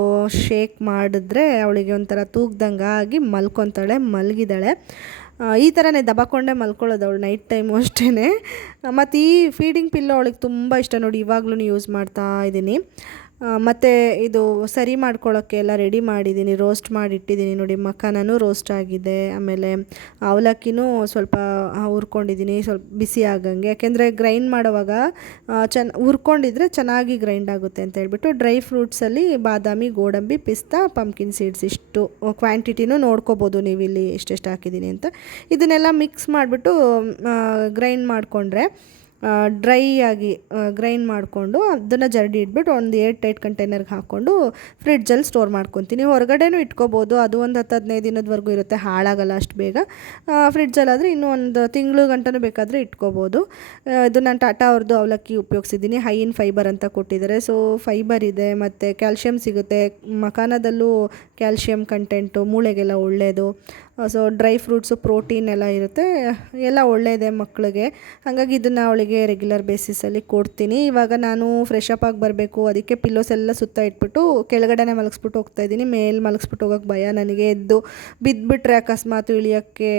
ಶೇಕ್ ಮಾಡಿದ್ರೆ ಅವಳಿಗೆ ಒಂಥರ ತೂಗ್ದಂಗೆ ಆಗಿ ಮಲ್ಕೊತಾಳೆ, ಮಲಗಿದ್ದಾಳೆ. ಈ ಥರನೇ ದಬಾಕೊಂಡೇ ಮಲ್ಕೊಳ್ಳೋದು ಅವಳು ನೈಟ್ ಟೈಮು ಅಷ್ಟೇ. ಮತ್ತು ಈ ಫೀಡಿಂಗ್ ಪಿಲ್ಲೋ ಅವಳಿಗೆ ತುಂಬ ಇಷ್ಟ ನೋಡಿ, ಇವಾಗ್ಲೂ ಯೂಸ್ ಮಾಡ್ತಾ ಇದ್ದೀನಿ. ಮತ್ತು ಇದು ಸರಿ ಮಾಡ್ಕೊಳ್ಳೋಕ್ಕೆ ಎಲ್ಲ ರೆಡಿ ಮಾಡಿದ್ದೀನಿ, ರೋಸ್ಟ್ ಮಾಡಿಟ್ಟಿದ್ದೀನಿ ನೋಡಿ. ಮಖಾನೂ ರೋಸ್ಟ್ ಆಗಿದೆ, ಆಮೇಲೆ ಅವಲಕ್ಕಿನೂ ಸ್ವಲ್ಪ ಹುರ್ಕೊಂಡಿದ್ದೀನಿ ಸ್ವಲ್ಪ ಬಿಸಿ ಆಗಂಗೆ. ಯಾಕೆಂದರೆ ಗ್ರೈಂಡ್ ಮಾಡೋವಾಗ ಹುರ್ಕೊಂಡಿದ್ರೆ ಚೆನ್ನಾಗಿ ಗ್ರೈಂಡ್ ಆಗುತ್ತೆ ಅಂತ ಹೇಳ್ಬಿಟ್ಟು. ಡ್ರೈ ಫ್ರೂಟ್ಸಲ್ಲಿ ಬಾದಾಮಿ, ಗೋಡಂಬಿ, ಪಿಸ್ತಾ, ಪಂಪ್ಕಿನ್ ಸೀಡ್ಸ್ ಇಷ್ಟು ಕ್ವಾಂಟಿಟಿನೂ ನೋಡ್ಕೋಬೋದು ನೀವು ಇಲ್ಲಿ ಎಷ್ಟೆಷ್ಟು ಹಾಕಿದ್ದೀನಿ ಅಂತ. ಇದನ್ನೆಲ್ಲ ಮಿಕ್ಸ್ ಮಾಡಿಬಿಟ್ಟು ಗ್ರೈಂಡ್ ಮಾಡಿಕೊಂಡ್ರೆ ಡ್ರೈ ಆಗಿ ಗ್ರೈಂಡ್ ಮಾಡಿಕೊಂಡು ಅದನ್ನು ಜರಡಿ ಇಟ್ಬಿಟ್ಟು ಒಂದು ಏರ್ ಟೈಟ್ ಕಂಟೈನರ್ಗೆ ಹಾಕ್ಕೊಂಡು ಫ್ರಿಡ್ಜಲ್ಲಿ ಸ್ಟೋರ್ ಮಾಡ್ಕೊತೀನಿ. ಹೊರಗಡೆನೂ ಇಟ್ಕೋಬೋದು, ಅದು ಒಂದು 10-15 ದಿನದವರೆಗೂ ಇರುತ್ತೆ, ಹಾಳಾಗಲ್ಲ ಅಷ್ಟು ಬೇಗ. ಫ್ರಿಡ್ಜಲ್ಲಾದರೆ ಇನ್ನೂ ಒಂದು ತಿಂಗಳು ಗಂಟನೂ ಬೇಕಾದರೆ ಇಟ್ಕೋಬೋದು. ಇದು ನಾನು ಟಾಟಾ ಅವ್ರದ್ದು ಅವಲಕ್ಕಿ ಉಪಯೋಗಿಸಿದ್ದೀನಿ. ಹೈ ಇನ್ ಫೈಬರ್ ಅಂತ ಕೊಟ್ಟಿದ್ದಾರೆ. ಸೊ ಫೈಬರ್ ಇದೆ ಮತ್ತು ಕ್ಯಾಲ್ಶಿಯಮ್ ಸಿಗುತ್ತೆ. ಮಖಾನದಲ್ಲೂ ಕ್ಯಾಲ್ಶಿಯಮ್ ಕಂಟೆಂಟು ಮೂಳೆಗೆಲ್ಲ ಒಳ್ಳೆಯದು. ಸೊ ಡ್ರೈ ಫ್ರೂಟ್ಸು ಪ್ರೋಟೀನ್ ಎಲ್ಲ ಇರುತ್ತೆ, ಎಲ್ಲ ಒಳ್ಳೆಯದೇ ಮಕ್ಕಳಿಗೆ. ಹಾಗಾಗಿ ಇದನ್ನು ಅವಳಿಗೆ ರೆಗ್ಯುಲರ್ ಬೇಸಿಸಲ್ಲಿ ಕೊಡ್ತೀನಿ. ಇವಾಗ ನಾನು ಫ್ರೆಶ್ ಅಪ್ ಆಗಿ ಬರಬೇಕು, ಅದಕ್ಕೆ ಪಿಲ್ಲೋಸ್ ಎಲ್ಲ ಸುತ್ತ ಇಟ್ಬಿಟ್ಟು ಕೆಳಗಡೆನೇ ಮಲಗಿಸ್ಬಿಟ್ಟು ಹೋಗ್ತಾಯಿದ್ದೀನಿ. ಮೇಲೆ ಮಲಗಿಸ್ಬಿಟ್ಟು ಹೋಗೋಕ್ಕೆ ಭಯ ನನಗೆ, ಎದ್ದು ಬಿದ್ದುಬಿಟ್ರೆ ಅಕಸ್ಮಾತ್ ಇಳಿಯೋಕ್ಕೆ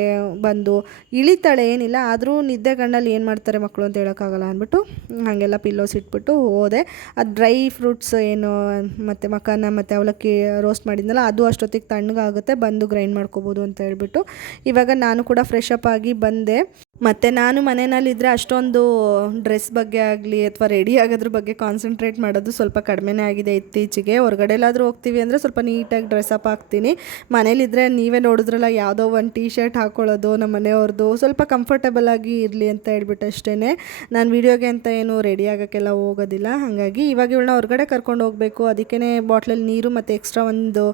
ಬಂದು ಇಳಿತಾಳೆ ಏನಿಲ್ಲ, ಆದರೂ ನಿದ್ದೆ ಗಣ್ಣಲ್ಲಿ ಏನು ಮಾಡ್ತಾರೆ ಮಕ್ಕಳು ಅಂತ ಹೇಳೋಕ್ಕಾಗಲ್ಲ ಅಂದ್ಬಿಟ್ಟು ಹಾಗೆಲ್ಲ ಪಿಲ್ಲೋಸ್ ಇಟ್ಬಿಟ್ಟು ಹೋದೆ. ಅದು ಡ್ರೈ ಫ್ರೂಟ್ಸ್ ಏನು ಮತ್ತು ಮಖಾನ ಮತ್ತು ಅವಲಕ್ಕಿ ರೋಸ್ಟ್ ಮಾಡಿದ್ನಲ್ಲ, ಅದು ಅಷ್ಟೊತ್ತಿಗೆ ತಣ್ಣಗಾಗುತ್ತೆ, ಬಂದು ಗ್ರೈಂಡ್ ಮಾಡ್ಕೋಬೋದು ಅಂತ ಹೇಳ್ಬಿಟ್ಟು ಇವಾಗ ನಾನು ಕೂಡ ಫ್ರೆಶ್ ಅಪ್ ಆಗಿ ಬಂದೆ. ಮತ್ತು ನಾನು ಮನೆಯಲ್ಲಿದ್ದರೆ ಅಷ್ಟೊಂದು ಡ್ರೆಸ್ ಬಗ್ಗೆ ಆಗಲಿ ಅಥವಾ ರೆಡಿ ಆಗೋದ್ರ ಬಗ್ಗೆ ಕಾನ್ಸಂಟ್ರೇಟ್ ಮಾಡೋದು ಸ್ವಲ್ಪ ಕಡಿಮೆನೇ ಆಗಿದೆ ಇತ್ತೀಚೆಗೆ. ಹೊರಗಡೆಲಾದರೂ ಹೋಗ್ತೀವಿ ಅಂದರೆ ಸ್ವಲ್ಪ ನೀಟಾಗಿ ಡ್ರೆಸ್ಅಪ್ ಆಗ್ತೀನಿ. ಮನೇಲಿದ್ದರೆ ನೀವೇ ನೋಡಿದ್ರಲ್ಲ, ಯಾವುದೋ ಒಂದು ಟೀ ಶರ್ಟ್ ಹಾಕ್ಕೊಳ್ಳೋದು ನಮ್ಮ ಮನೆಯವ್ರದ್ದು, ಸ್ವಲ್ಪ ಕಂಫರ್ಟಬಲ್ ಆಗಿ ಇರಲಿ ಅಂತ ಹೇಳ್ಬಿಟ್ಟು ಅಷ್ಟೇ. ನಾನು ವೀಡಿಯೋಗೆ ಅಂತ ಏನು ರೆಡಿ ಆಗೋಕ್ಕೆಲ್ಲ ಹೋಗೋದಿಲ್ಲ. ಹಾಗಾಗಿ ಇವಾಗ ಇವಳನ್ನ ಹೊರಗಡೆ ಕರ್ಕೊಂಡು ಹೋಗಬೇಕು, ಅದಕ್ಕೇ ಬಾಟ್ಲಲ್ಲಿ ನೀರು ಮತ್ತು ಎಕ್ಸ್ಟ್ರಾ ಒಂದು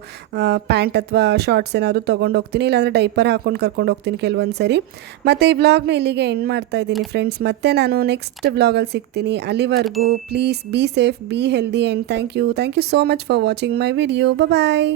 ಪ್ಯಾಂಟ್ ಅಥವಾ ಶಾರ್ಟ್ಸ್ ಏನಾದರೂ ತೊಗೊಂಡು ಹೋಗ್ತೀನಿ, ಇಲ್ಲಾಂದರೆ ಡೈಪರ್ ಹಾಕ್ಕೊಂಡು ಕರ್ಕೊಂಡು ಹೋಗ್ತೀನಿ ಕೆಲವೊಂದು ಸರಿ. ಮತ್ತು ಈ ವ್ಲಾಗ್ನ ಇಲ್ಲಿಗೆ ಎಂಡ್ ಮಾಡ್ತಾ ಇದ್ದೀನಿ ಫ್ರೆಂಡ್ಸ್. ಮತ್ತೆ ನಾನು ನೆಕ್ಸ್ಟ್ ವ್ಲಾಗಲ್ಲಿ ಸಿಗ್ತೀನಿ. ಅಲ್ಲಿವರೆಗೂ please be safe, be healthy and thank you so much for watching my video. Bye.